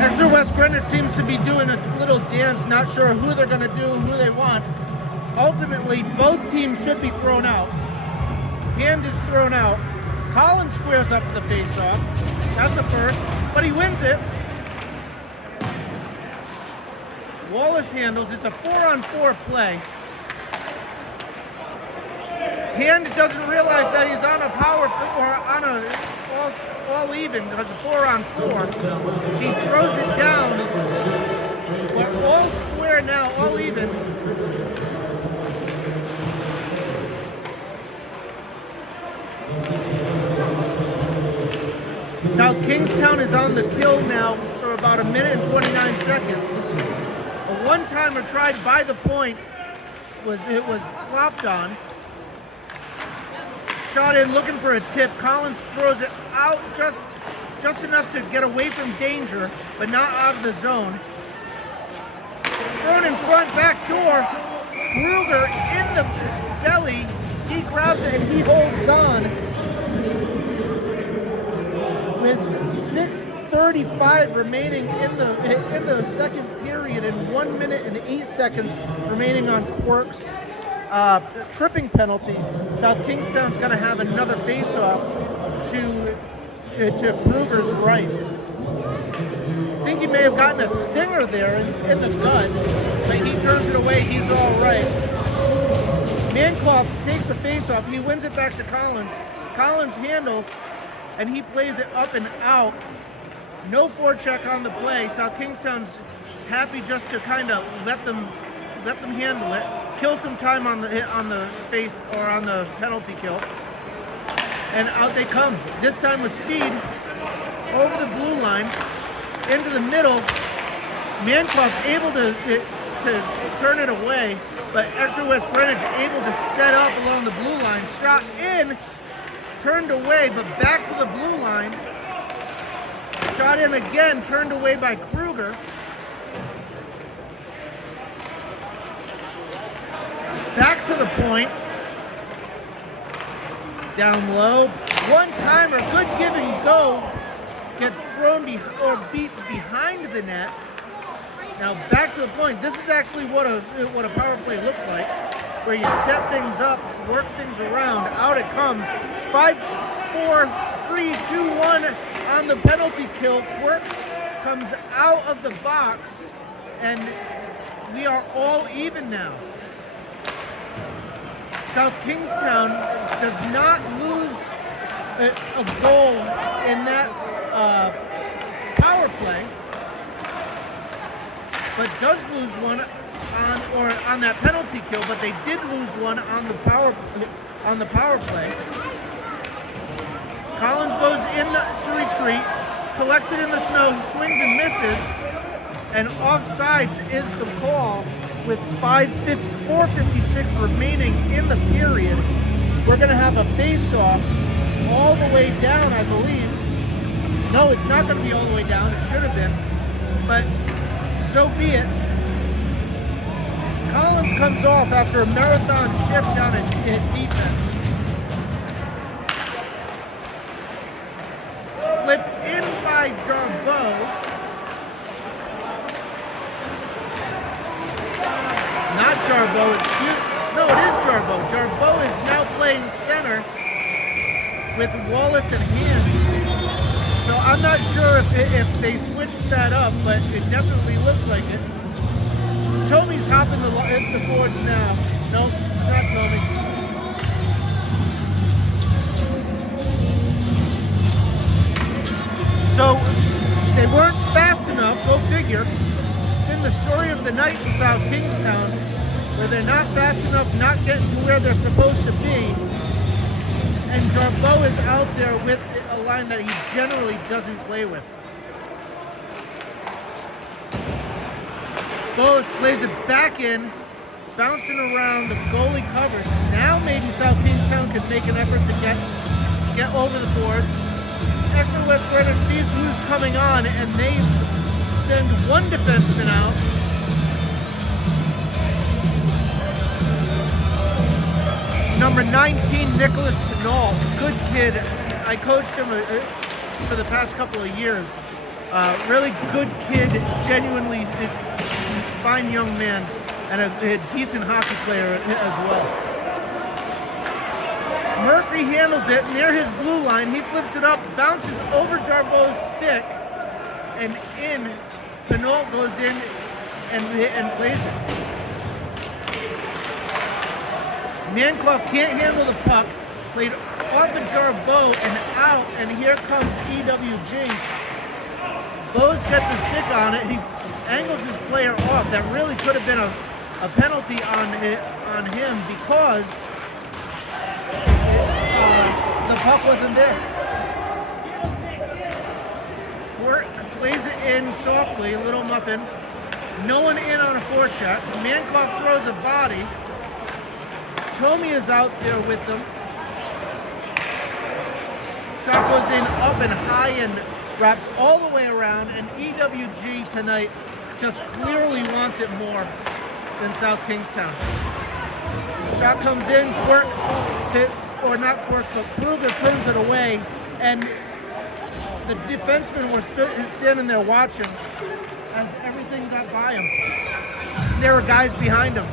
Exeter West Greenwich seems to be doing a little dance, not sure who they're going to do, who they want. Ultimately, both teams should be thrown out. Hand is thrown out. Collins squares up for the face-off. That's a first, but he wins it. Wallace handles. It's a 4-on-4 play. Hand doesn't realize that he's on a power or on a all even because of 4-on-4. He throws it down. We're all square now, all even. South Kingstown is on the kill now for about 1 minute and 29 seconds. A one-timer tried by the point was flopped on. Shot in looking for a tip. Collins throws it out just enough to get away from danger, but not out of the zone. Thrown in front, back door. Kruger in the belly. He grabs it and he holds on. With 6:35 remaining in the second period and 1 minute and 8 seconds remaining on Quirk's tripping penalty, South Kingstown's going to have another face-off to Kruger's right. I think he may have gotten a stinger there in the gut, but he turns it away. He's all right. Mankoff takes the face-off. He wins it back to Collins. Collins handles, and he plays it up and out. No forecheck on the play. South Kingstown's happy just to kind of let them handle it, kill some time on the face or on the penalty kill, and out they come. This time with speed over the blue line into the middle. Mankoff able to turn it away, but Exeter West Greenwich able to set up along the blue line. Shot in. Turned away, but back to the blue line. Shot in again, turned away by Kruger. Back to the point. Down low. One-timer, good give and go. Gets thrown beat behind the net. Now back to the point. This is actually what a power play looks like, where you set things up, work things around. Out it comes. 5, 4, 3, 2, 1 on the penalty kill. Quirk comes out of the box, and we are all even now. South Kingstown does not lose a goal in that power play, but does lose one on that penalty kill. But they did lose one on the power play. Collins goes in to retreat, collects it in the snow, he swings and misses, and offsides is the call with 4:56 remaining in the period. We're going to have a face-off all the way down, I believe. No, it's not going to be all the way down. It should have been, but so be it. Collins comes off after a marathon shift down in defense. Flipped in by Jarboe. Not Jarboe, no, it is Jarboe. Jarboe is now playing center with Wallace and Hands. So I'm not sure if they switched that up, but it definitely looks like it. Tomey's hopping the boards now. Nope, not Tomey. So they weren't fast enough, go figure. In the story of the night in South Kingstown, where they're not fast enough, not getting to where they're supposed to be, and Jarboe is out there with a line that he generally doesn't play with. Bose plays it back in, bouncing around, the goalie covers. Now maybe South Kingstown can make an effort to get over the boards. Extra West Greenwich sees who's coming on, and they send one defenseman out. Number 19, Nicholas Pinal, good kid. I coached him for the past couple of years. Really good kid, genuinely fine young man, and a decent hockey player as well. Murphy handles it near his blue line. He flips it up, bounces over Jarboe's stick, and in. Pinal goes in and plays it. Manclough can't handle the puck. Played off of Jarboe and out, and here comes EWG. Bose gets a stick on it. He angles his player off. That really could have been a penalty on him because the puck wasn't there. Wirt plays it in softly, a little muffin. No one in on a forecheck. Manclough throws a body. Tomey is out there with them. Shot goes in up and high and wraps all the way around, and EWG tonight just clearly wants it more than South Kingstown. Shot comes in, Quirk, or not Quirk, but Kruger turns it away, and the defensemen were standing there watching as everything got by him. There were guys behind him.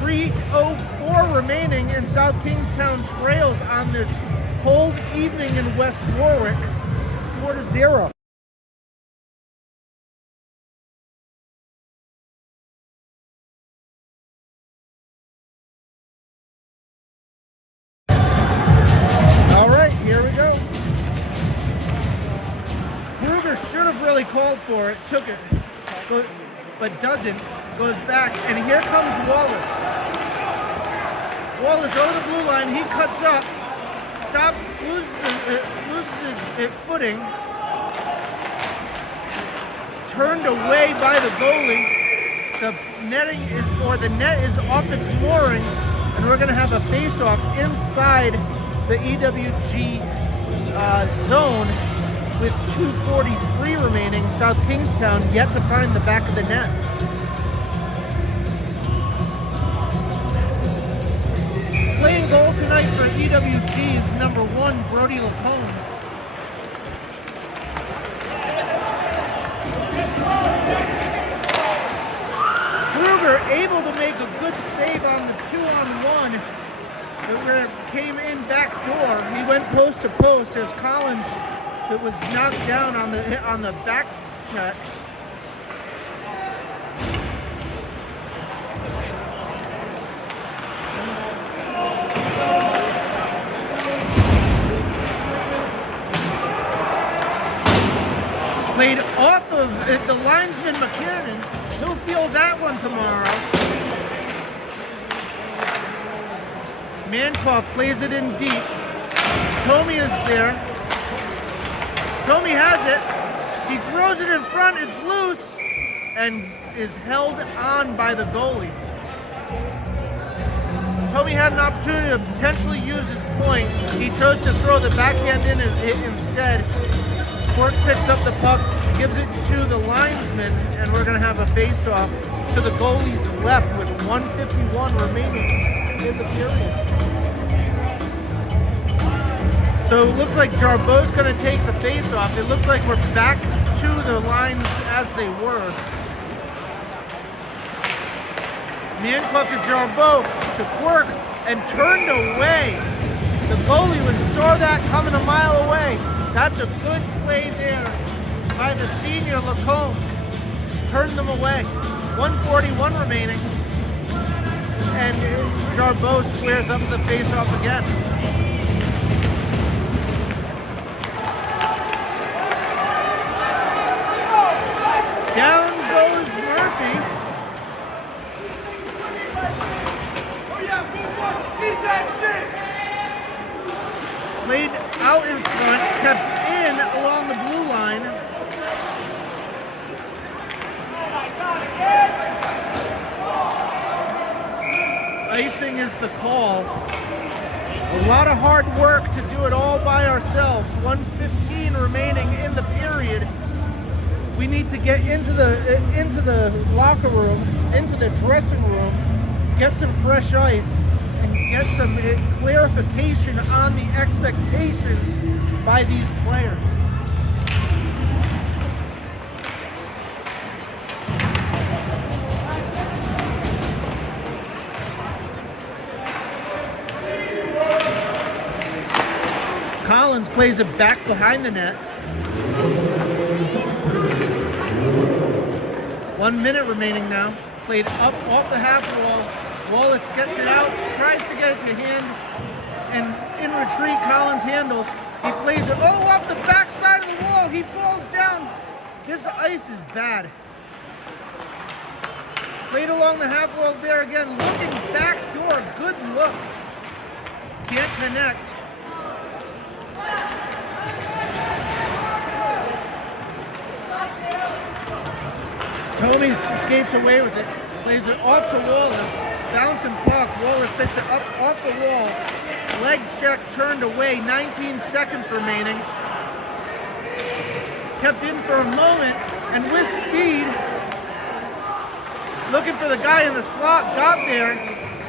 3:04 remaining, and South Kingstown trails on this cold evening in West Warwick, 4-0. All right, here we go. Kruger should have really called for it, took it, but doesn't. Goes back, and here comes Wallace. Wallace over the blue line, he cuts up, stops, loses his footing. It's turned away by the goalie. The net is off its moorings, and we're gonna have a face-off inside the EWG zone with 2:43 remaining. South Kingstown yet to find the back of the net. Playing goal tonight for EWG is number 1, Brody Lacombe. Kruger able to make a good save on the 2-on-1 that came in back door. He went post to post as Collins, that was knocked down on the back check. Played off of the linesman McKiernan. He'll feel that one tomorrow. Manclough plays it in deep. Tomey is there. Tomey has it. He throws it in front. It's loose and is held on by the goalie. Tomey had an opportunity to potentially use his point. He chose to throw the backhand in instead. Quirk picks up the puck, gives it to the linesman, and we're going to have a face-off to the goalie's left with 1:51 remaining in the period. So it looks like Jarbo's going to take the face-off. It looks like we're back to the lines as they were. Handcuffed to Jarbo to Quirk and turned away. The goalie saw that coming a mile away. That's a good play there by the senior Lacombe. Turned them away. 1:41 remaining. And Jarbo squares up the face-off again. Down goes Murphy. Played out in front, kept in along the blue line. Icing is the call. A lot of hard work to do it all by ourselves. 1:15 remaining in the period. We need to get into the locker room, into the dressing room, get some fresh ice, and get some clarification on the expectations by these players. Collins plays it back behind the net. 1 minute remaining now. Played up off the half wall. Wallace gets it out, tries to get it to hand, and in retreat, Collins handles. He plays it off the back side of the wall. He falls down. This ice is bad. Played along the half wall there again, looking back door. Good look. Can't connect. Tony skates away with it, plays it off to Wallace, bouncing puck, Wallace picks it up off the wall, leg check turned away, 19 seconds remaining. Kept in for a moment, and with speed, looking for the guy in the slot, got there.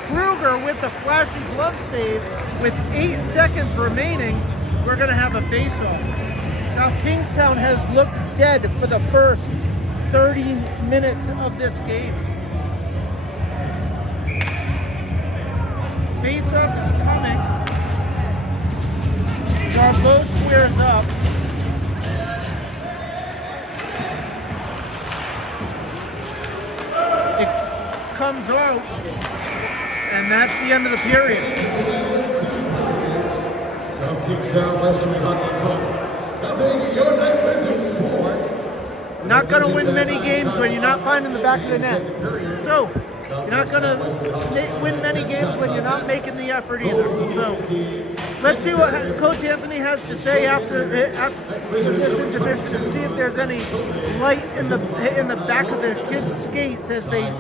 Kruger with the flashy glove save with 8 seconds remaining. We're gonna have a face-off. South Kingstown has looked dead for the first 30 minutes of this game. Face-off is coming. Jarbo squares up. It comes out, and that's the end of the period. South Kingstown, Western Hockey Club. Nothing, your night Wizards 4. You're not going to win many games when you're not finding the back of the net. So, you're not going to win many games when you're not making the effort either. So, let's see what Coach Anthony has to say after this intermission and see if there's any light in the back of their kids' skates as they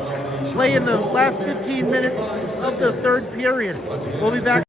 play in the last 15 minutes of the third period. We'll be back.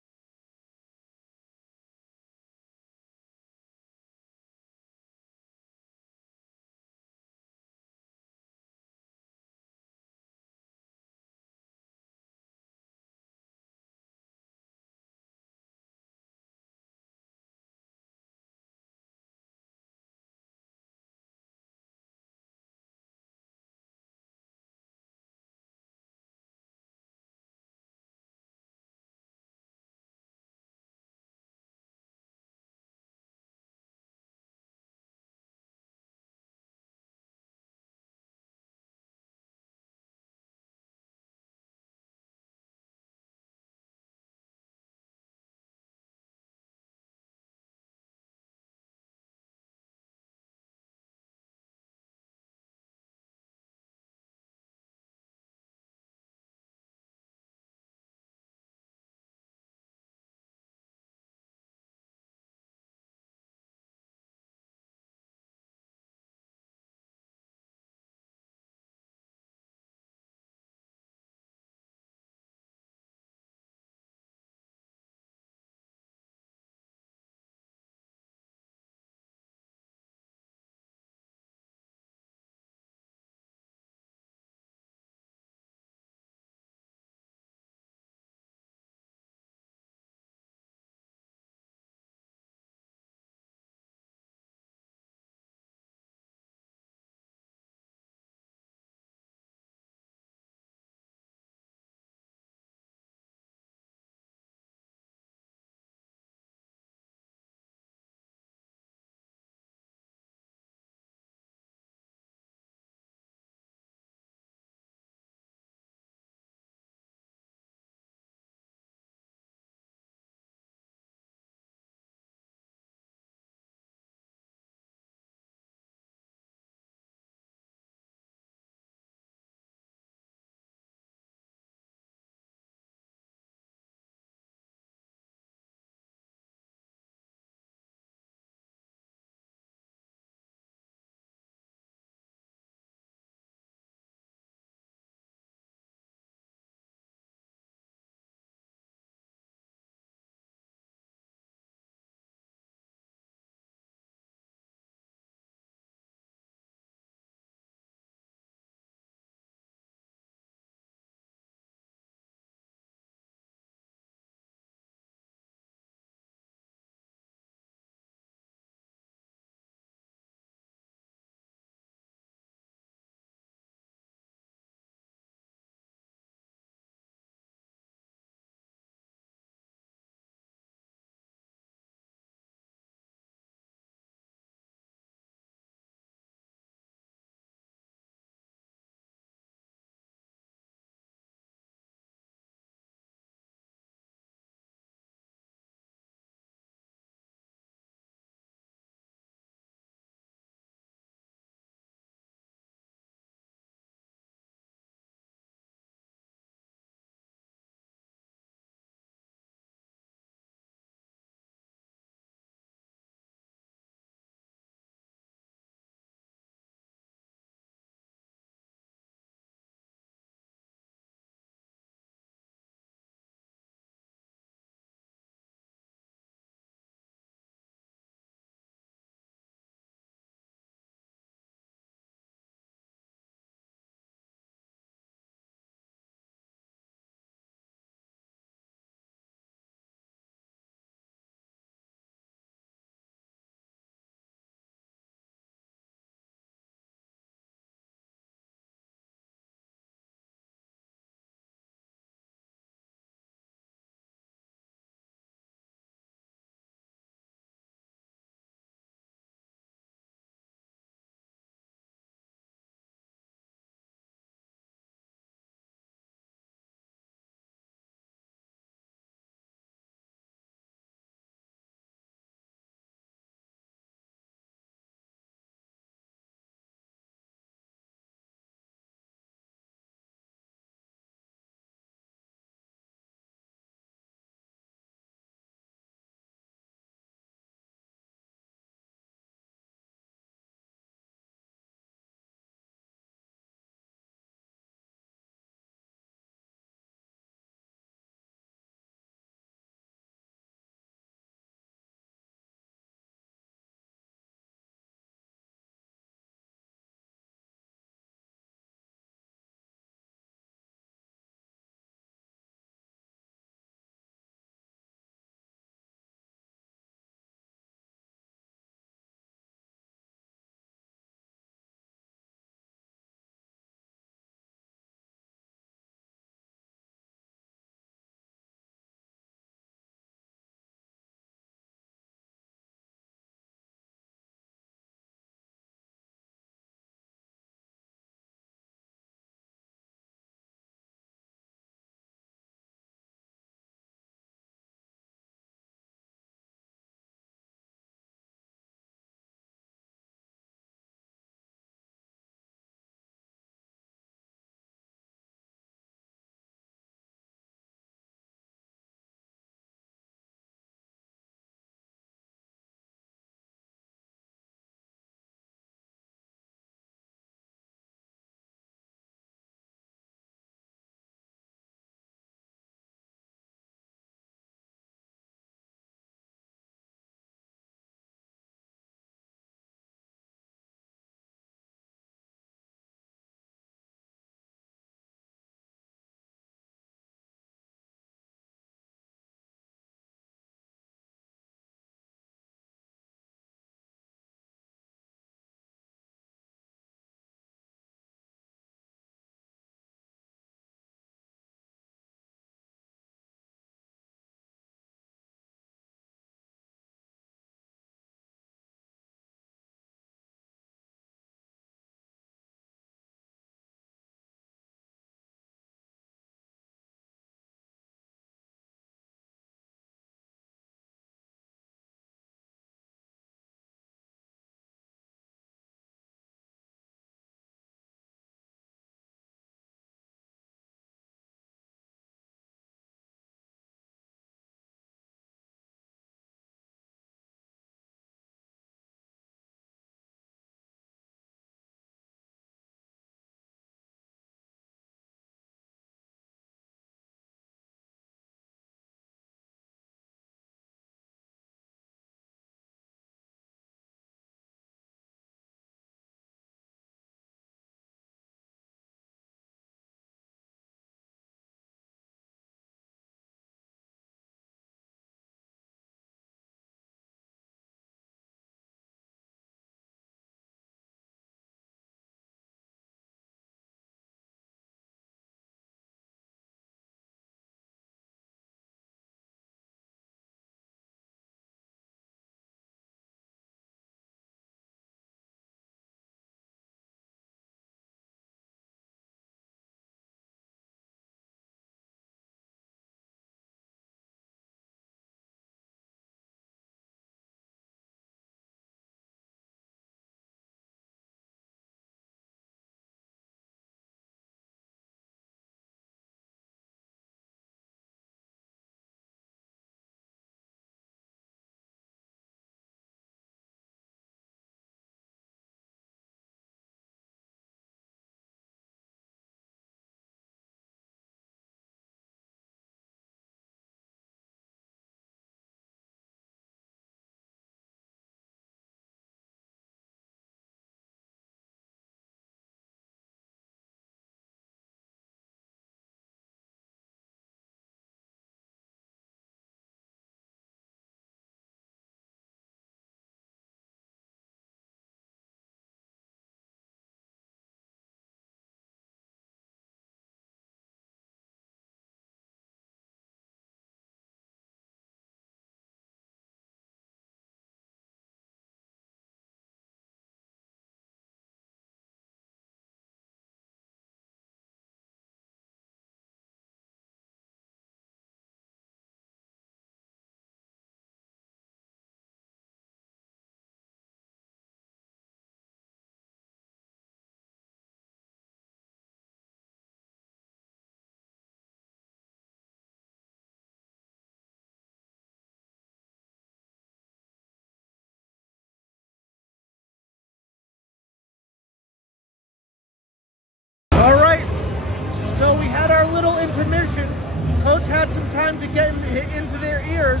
time to get into their ears.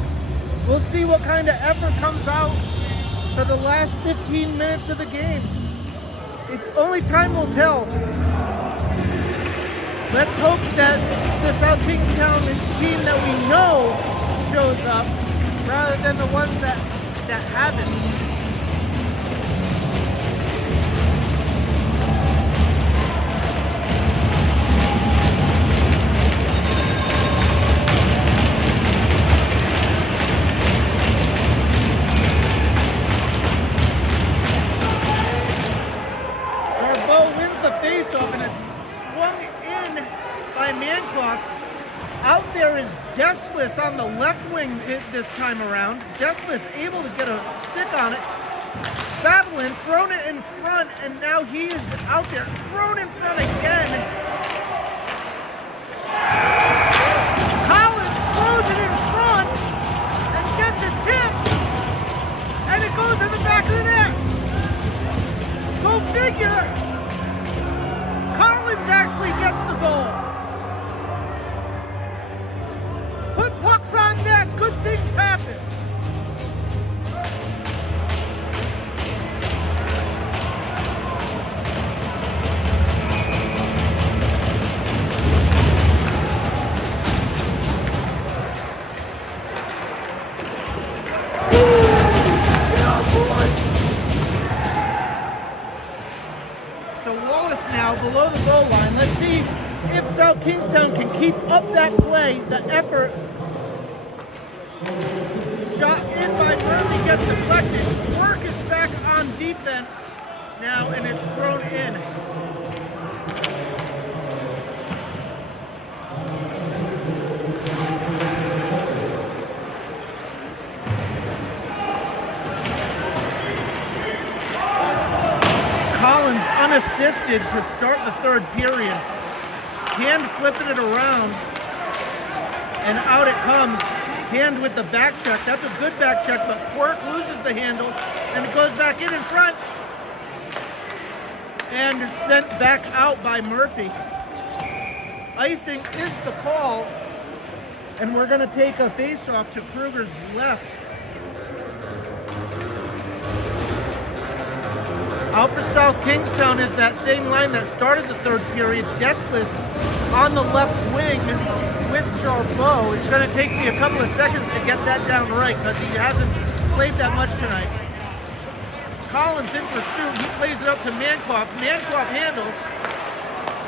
We'll see what kind of effort comes out for the last 15 minutes of the game. Only time will tell. Let's hope that the South Kingstown team that we know shows up rather than the ones that haven't. Face-off, and it's swung in by Mancloth. Out there is Deathless on the left wing this time around. Deathless able to get a stick on it. Battling, thrown it in front, and now he is out there. Thrown in front again. Collins throws it in front and gets a tip. And it goes in the back of the net. Go figure. Collins actually gets the goal. Put pucks on net, good things happen. Now below the goal line. Let's see if South Kingstown can keep up that play, the effort. Shot in by Murphy gets deflected. Work is back on defense now, and it's thrown in. Collins unassisted to start the third period. Hand flipping it around, and out it comes. Hand with the back check. That's a good back check, but Quirk loses the handle, and it goes back in front, and sent back out by Murphy. Icing is the call, and we're going to take a face-off to Kruger's left. Out for South Kingstown is that same line that started the third period. Deathless on the left wing with Jarbeau. It's going to take me a couple of seconds to get that down right because he hasn't played that much tonight. Collins in pursuit. He plays it up to Mancloth. Mancloth handles.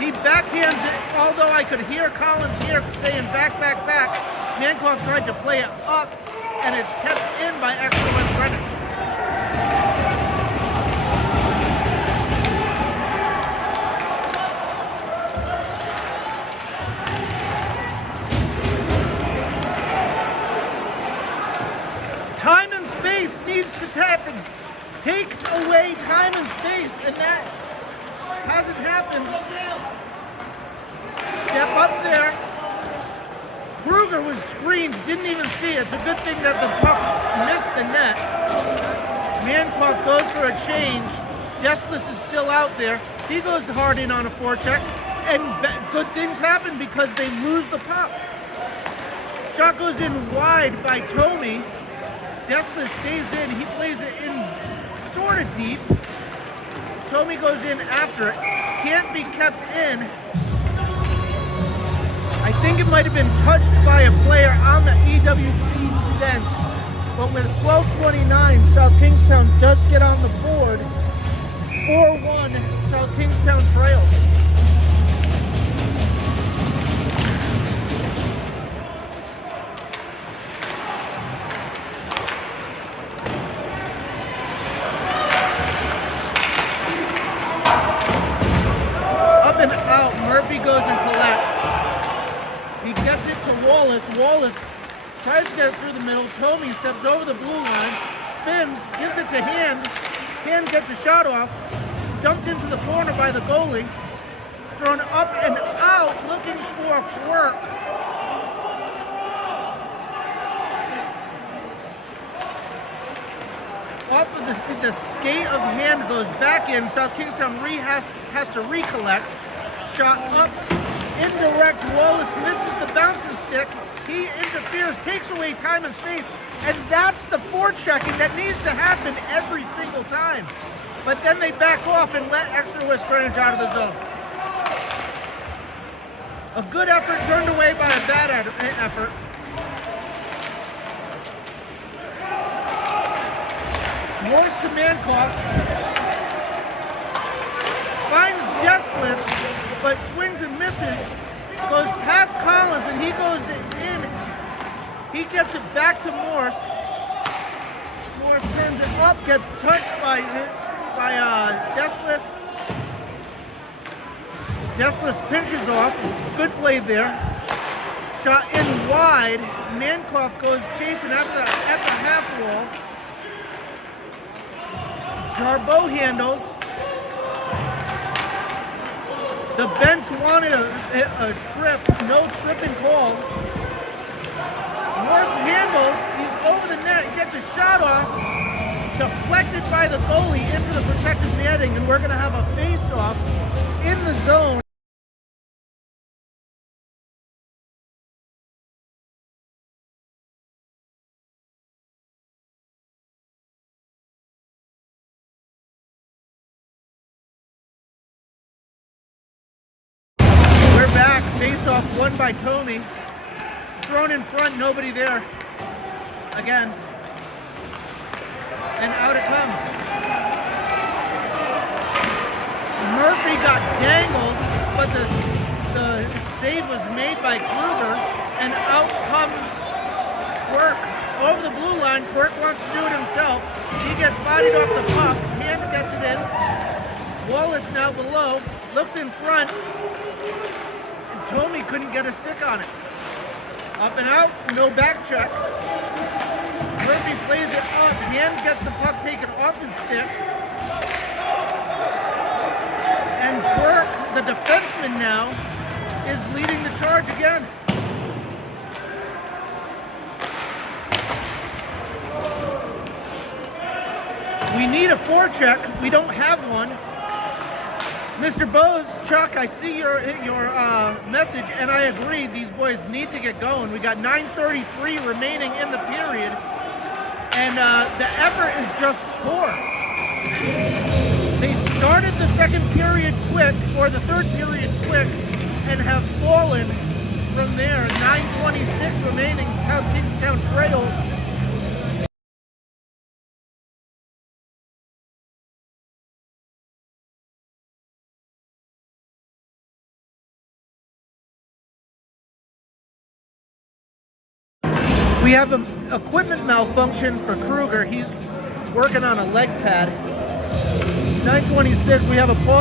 He backhands it, although I could hear Collins here saying back, back, back. Mancloth tried to play it up, and it's kept in by Extra West Greenwich. Time and space needs to happen. Take away time and space, and that hasn't happened. Step up there. Kruger was screened, didn't even see it. It's a good thing that the puck missed the net. Mancloth goes for a change. Deathless is still out there. He goes hard in on a forecheck, and good things happen because they lose the puck. Shot goes in wide by Tomey. Deathless stays in. He plays it in sort of deep. Tomey goes in after it. Can't be kept in. I think it might have been touched by a player on the EWG bench. But with 12:29, South Kingstown does get on the board. 4-1, South Kingstown trails. And out, Murphy goes and collects. He gets it to Wallace. Wallace tries to get it through the middle. Tomey steps over the blue line, spins, gives it to Hand. Hand gets a shot off, dumped into the corner by the goalie. Thrown up and out, looking for Quirk. Off of the skate of Hand goes back in. South Kingstown has to recollect. Shot up, indirect. Wallace misses the bouncing stick. He interferes, takes away time and space, and that's the forechecking that needs to happen every single time. But then they back off and let extra list range out of the zone. A good effort turned away by a bad effort. Morse to Mancock. Finds Dessless, but swings and misses. Goes past Collins and he goes in. He gets it back to Morse. Morse turns it up, gets touched by Dessless. Dessless pinches off. Good play there. Shot in wide. Mankoff goes chasing after that at the half wall. Jarbeau handles. The bench wanted a trip. No tripping call. Morse handles. He's over the net. Gets a shot off. Deflected by the goalie into the protected netting, and we're going to have a face-off in the zone. We're back. Face-off won by Tomey. Thrown in front, nobody there. Again. And out it comes. Murphy got dangled, but the save was made by Kruger, and out comes Quirk over the blue line. Quirk wants to do it himself. He gets bodied off the puck. Hand gets it in. Wallace now below, looks in front, and Tomey couldn't get a stick on it. Up and out, no back check. Murphy plays it up. Hand gets the puck taken off his stick. And Quirk, the defenseman now, is leading the charge again. We need a forecheck. We don't have one. Mr. Bose, Chuck, I see your message, and I agree. These boys need to get going. We got 9:33 remaining in the period, and the effort is just poor. They started the second period quick, or the third period quick, and have fallen from there. 9:26 remaining. South Kingstown trails. We have an equipment malfunction for Kruger. He's working on a leg pad. 9:26, we have a pause.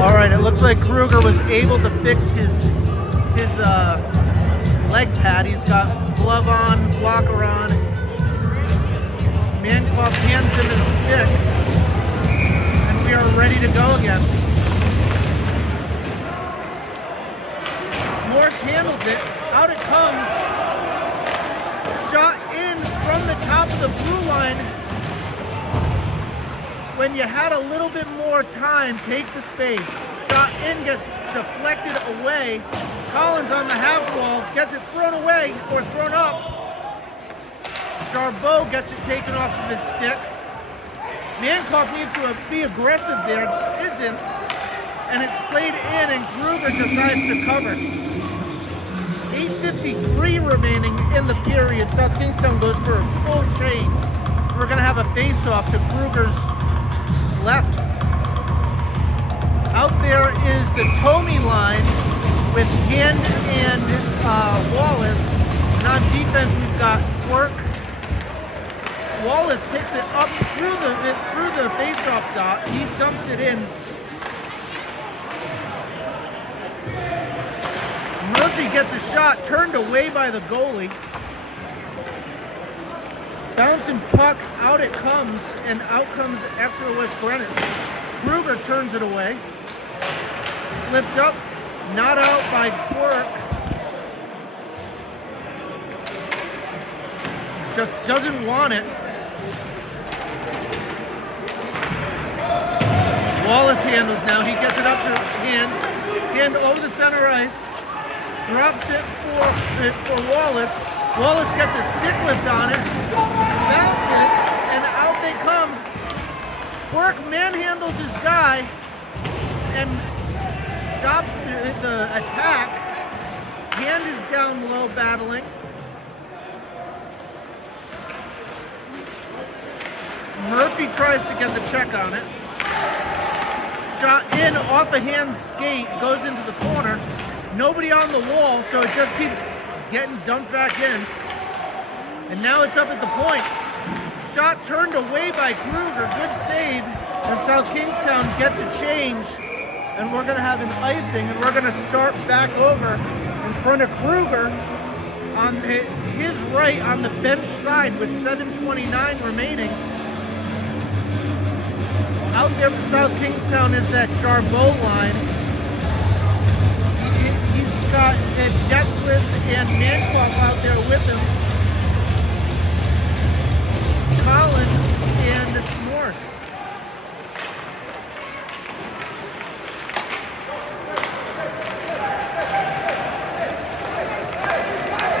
All right, it looks like Kruger was able to fix his leg pad. He's got glove on, blocker on. Mankoff hands him his stick, and we are ready to go again. Morse handles it. Out it comes. Shot in from the top of the blue line. When you had a little bit more time, take the space. Shot in, gets deflected away. Collins on the half wall, gets it thrown away or thrown up. Jarbeau gets it taken off of his stick. Mankoff needs to be aggressive there, isn't. And it's played in, and Kruger decides to cover. 8:53 remaining in the period. South Kingstown goes for a full change. We're going to have a face-off to Kruger's left. Out there is the Tomey line with Hand and Wallace. And on defense, we've got Quirk, Wallace picks it up through the face-off dot. He dumps it in. Murphy gets a shot turned away by the goalie. Bouncing puck, out it comes, and out comes Exeter West Greenwich. Kruger turns it away. Flipped up, not out by Quirk. Just doesn't want it. Wallace handles now. He gets it up to hand over the center ice. Drops it for Wallace. Wallace gets a stick lift on it. Bounces, and out they come. Quirk manhandles his guy and stops the attack. Hand is down low, battling. Murphy tries to get the check on it. Shot in off a hand skate, goes into the corner. Nobody on the wall, so it just keeps getting dumped back in. And now it's up at the point. Shot turned away by Kruger. Good save. And South Kingstown gets a change. And we're going to have an icing. And we're going to start back over in front of Kruger on his right on the bench side with 7:29 remaining. Out there for South Kingstown is that Charbot line. He's got Desless and Mancoff out there with him. Collins and Morse.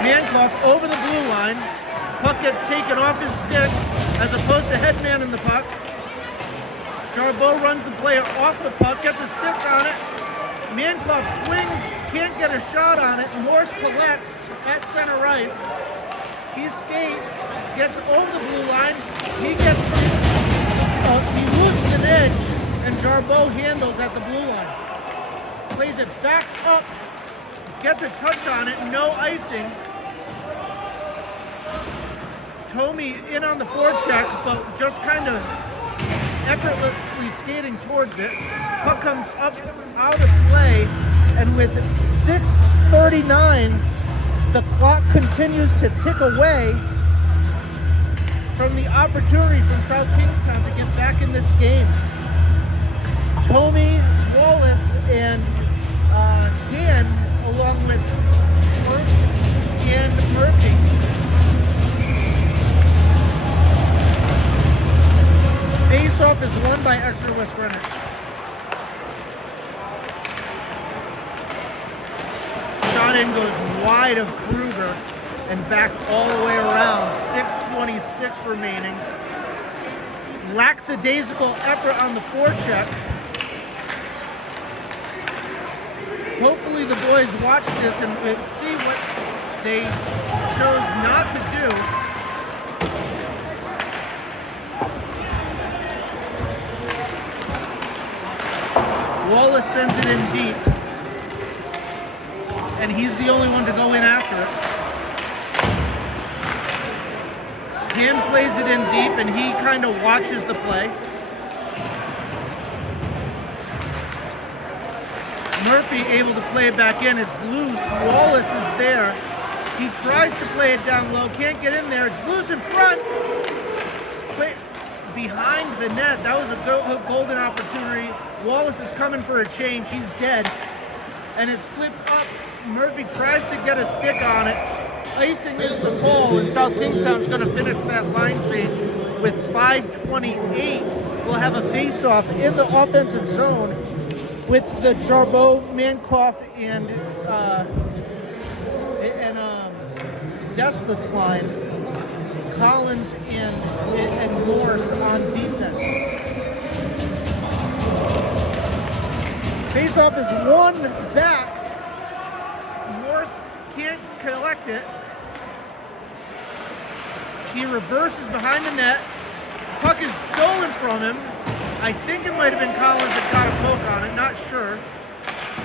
Mancoff over the blue line. Puck gets taken off his stick as opposed to headman in the puck. Charbot runs the player off the puck, gets a stick on it. Mancoff swings, can't get a shot on it. Morse collects at center ice. He skates, gets over the blue line. He loses an edge, and Charbot handles at the blue line. Plays it back up, gets a touch on it, no icing. Tomey in on the forecheck, but just kind of effortlessly skating towards it. Puck comes up out of play, and with 6:39, the clock continues to tick away from the opportunity from South Kingstown to get back in this game. Tomey, Wallace, and Dan, along with Quirk and Murphy. Face-off is won by Exeter West Greenwich. Shot in goes wide of Kruger and back all the way around. 6:26 remaining. Lackadaisical effort on the forecheck. Hopefully the boys watch this and see what they chose not to do. Wallace sends it in deep, and he's the only one to go in after it. Han plays it in deep, and he kind of watches the play. Murphy able to play it back in. It's loose. Wallace is there. He tries to play it down low, can't get in there. It's loose in front. Play behind the net. That was a golden opportunity. Wallace is coming for a change. He's dead. And it's flipped up. Murphy tries to get a stick on it. Icing is the call, and South Kingstown's going to finish that line change with 5:28. We'll have a face-off in the offensive zone with the Charbot, Mancoff, and Desless line. Collins and Morse on defense. Face-off is won back. Morse can't collect it. He reverses behind the net. Puck is stolen from him. I think it might have been Collins that got a poke on it, not sure.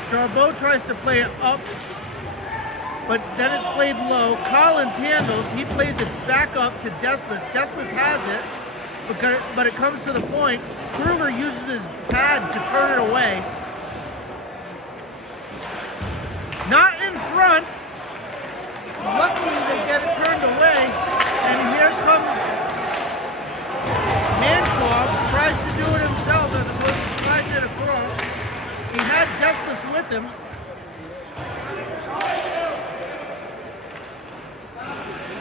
Charbot tries to play it up but then it's played low. Collins handles, he plays it back up to Deslis. Deslis has it, but it comes to the point. Kruger uses his pad to turn it away. Not in front. Luckily, they get it turned away, and here comes Mancroft, tries to do it himself as opposed to sliding it across. He had Deslis with him.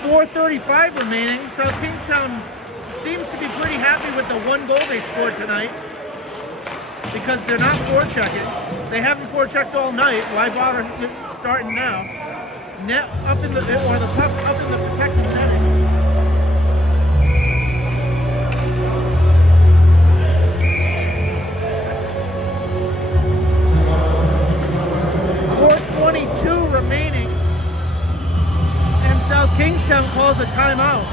.435 remaining. South Kingstown seems to be pretty happy with the one goal they scored tonight because they're not forechecking. They haven't forechecked all night. Why bother starting now? Net up in the, or the puck up in the protected netting. .422 remaining, and South Kingstown calls a timeout.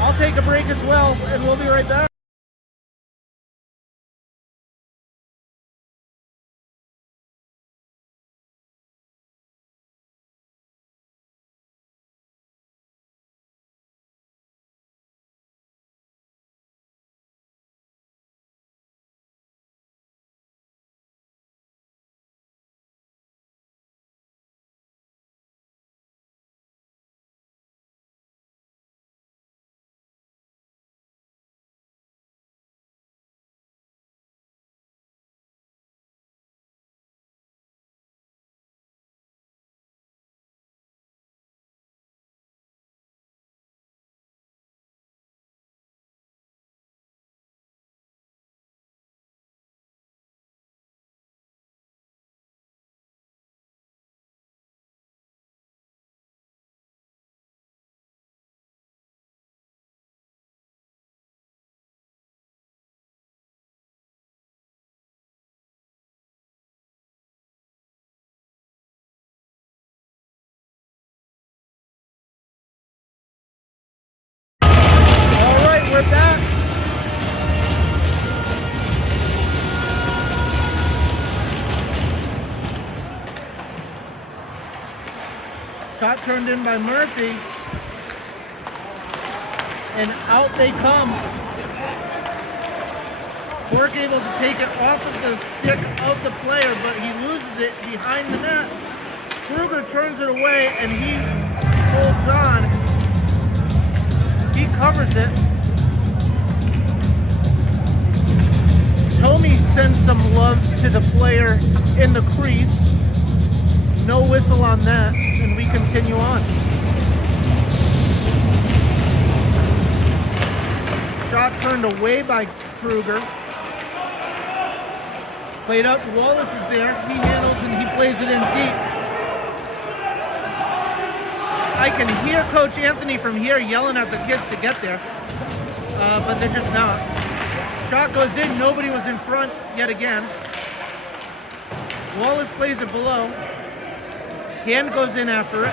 I'll take a break as well, and we'll be right back. We're back. Shot turned in by Murphy. And out they come. Bork able to take it off of the stick of the player, but he loses it behind the net. Kruger turns it away and he holds on. He covers it. Tommy sends some love to the player in the crease. No whistle on that, and we continue on. Shot turned away by Kruger. Played up, Wallace is there. He handles and he plays it in deep. I can hear Coach Anthony from here yelling at the kids to get there, but they're just not. Shot goes in, nobody was in front yet again. Wallace plays it below. Hand goes in after it.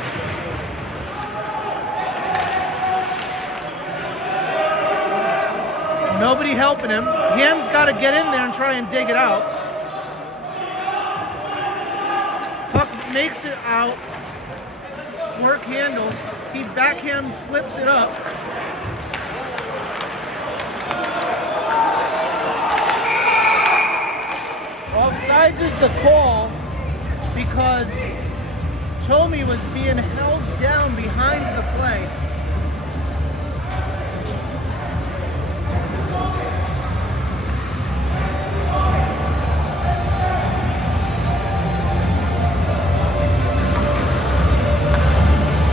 Nobody helping him. Hand's got to get in there and try and dig it out. Puck makes it out. Work handles. He backhand flips it up. Offsides is the call because Tommy was being held down behind the play.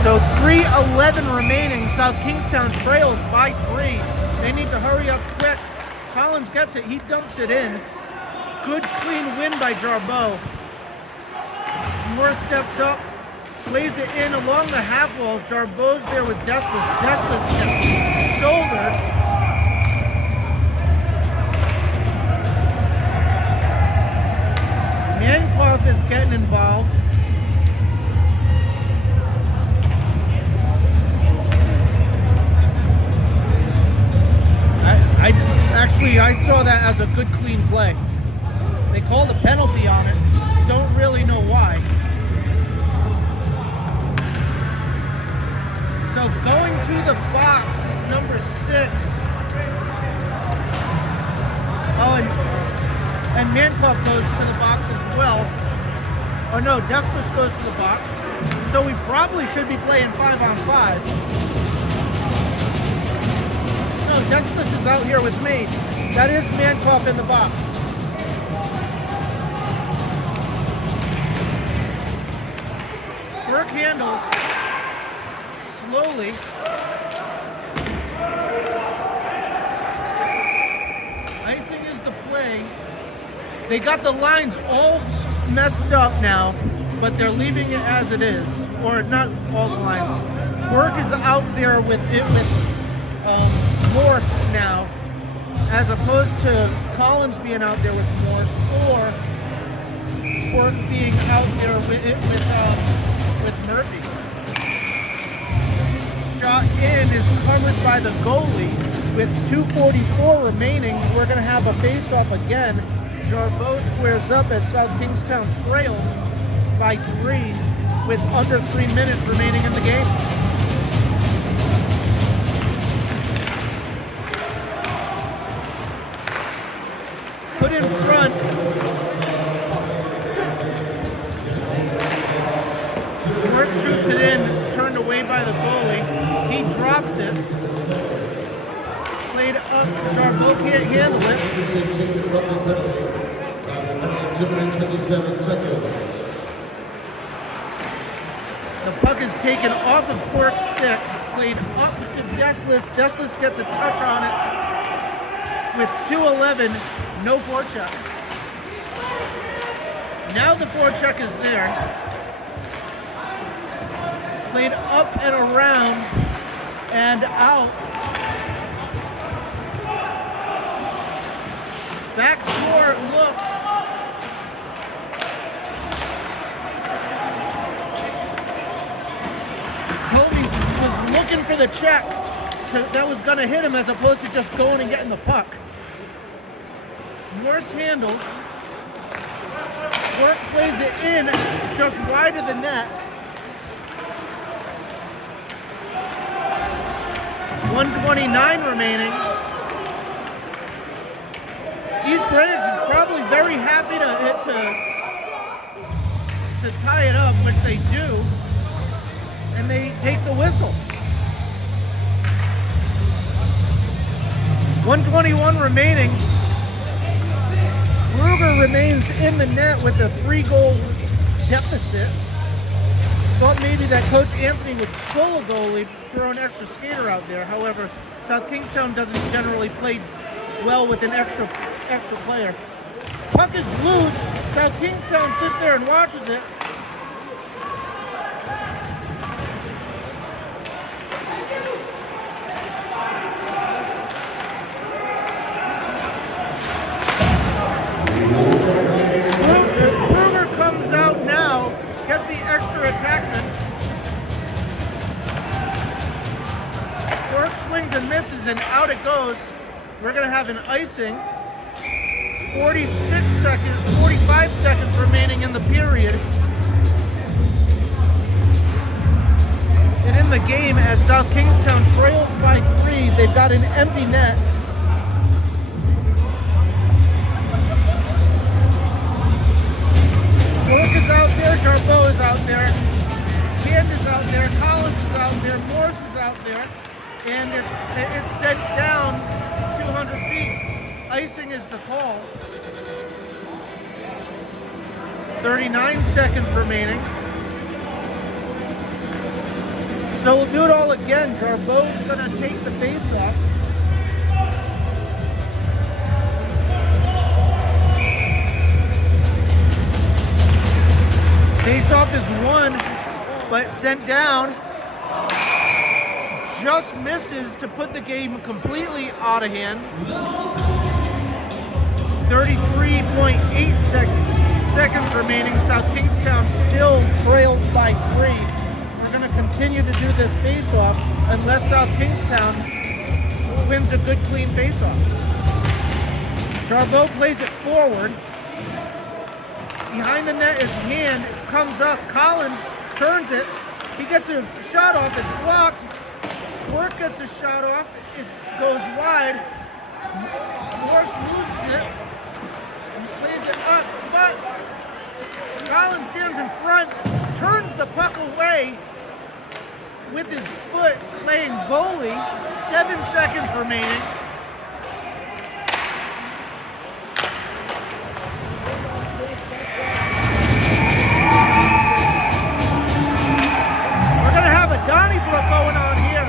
So 3:11 remaining. South Kingstown trails by 3. They need to hurry up quick. Collins gets it. He dumps it in. Good clean win by Jarbeau. Moore steps up, plays it in along the half walls. Jarbeau's there with Deslis. Deslis gets shouldered. Mancroft is getting involved. I saw that as a good clean play. They called a penalty on it. Don't really know why. So going to the box is number 6. Oh, and Mankoff goes to the box as well. Oh no, Deslis goes to the box. So we probably should be playing 5-on-5. No, Deslis is out here with me. That is Mankoff in the box. Work handles slowly. Icing is the play. They got the lines all messed up now, but they're leaving it as it is. Or not all the lines. Work is out there with Morse now, as opposed to Collins being out there with Morse, or Work being out there with Murphy. Shot in is covered by the goalie. With 2:44 remaining, we're going to have a face-off again. Jarbeau squares up as South Kingstown trails by 3 with under 3 minutes remaining in the game. Put in front. Work shoots it in, turned away by the goalie. He drops it. Played up, Jarbeau can't handle it. 2 minutes 57 seconds. The puck is taken off of Quirk's stick, played up to Deslis. Deslis gets a touch on it with 2:11, no forecheck. Now the forecheck is there. Played up and around and out. Backdoor look. Toby was looking for the check that was going to hit him as opposed to just going and getting the puck. Morse handles. Work plays it in just wide of the net. 1:29 remaining. East Greenwich is probably very happy to tie it up, which they do, and they take the whistle. 1:21 remaining. Ruger remains in the net with a 3-goal deficit. Thought maybe that Coach Anthony would pull a goalie, throw an extra skater out there. However, South Kingstown doesn't generally play well with an extra player. Puck is loose. South Kingstown sits there and watches it. Ruger comes out now, gets the extra attackman. Work swings and misses, and out it goes. We're going to have an icing. 45 seconds remaining in the period. And in the game, as South Kingstown trails by 3, they've got an empty net. Work is out there, Jarbeau is out there, Hand is out there, Collins is out there, Morse is out there, and it's sent down 200 feet. Icing is the call. 39 seconds remaining. So we'll do it all again. Jarbeau's gonna take the face-off. Face-off is won, but sent down. Just misses to put the game completely out of hand. 33.8 seconds remaining. South Kingstown still trails by 3. We're going to continue to do this face-off unless South Kingstown wins a good, clean face-off. Jarbeau plays it forward. Behind the net is Hand. It comes up. Collins turns it. He gets a shot off. It's blocked. Quirk gets a shot off. It goes wide. Morse loses it and plays it up, but Collins stands in front, turns the puck away with his foot, playing goalie. 7 seconds remaining. We're gonna have a Donnybrook going on here.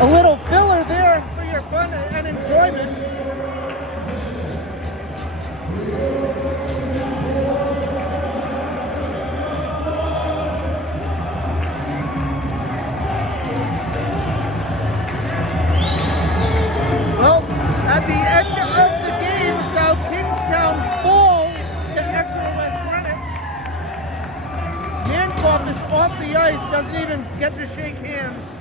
A little filler there for your fun and enjoyment. Well, at the end of the game, South Kingstown falls to Exeter West Greenwich. Mankoff is off the ice, doesn't even get to shake hands.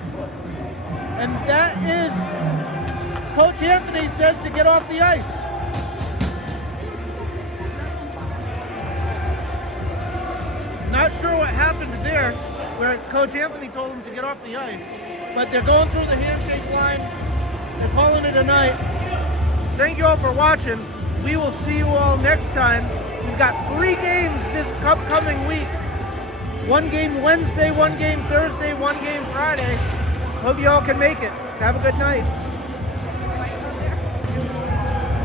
And that is, Coach Anthony says to get off the ice. Not sure what happened there, where Coach Anthony told him to get off the ice. But they're going through the handshake line. They're calling it a night. Thank you all for watching. We will see you all next time. We've got 3 games this upcoming week. 1 game Wednesday, 1 game Thursday, 1 game Friday. Hope you all can make it. Have a good night.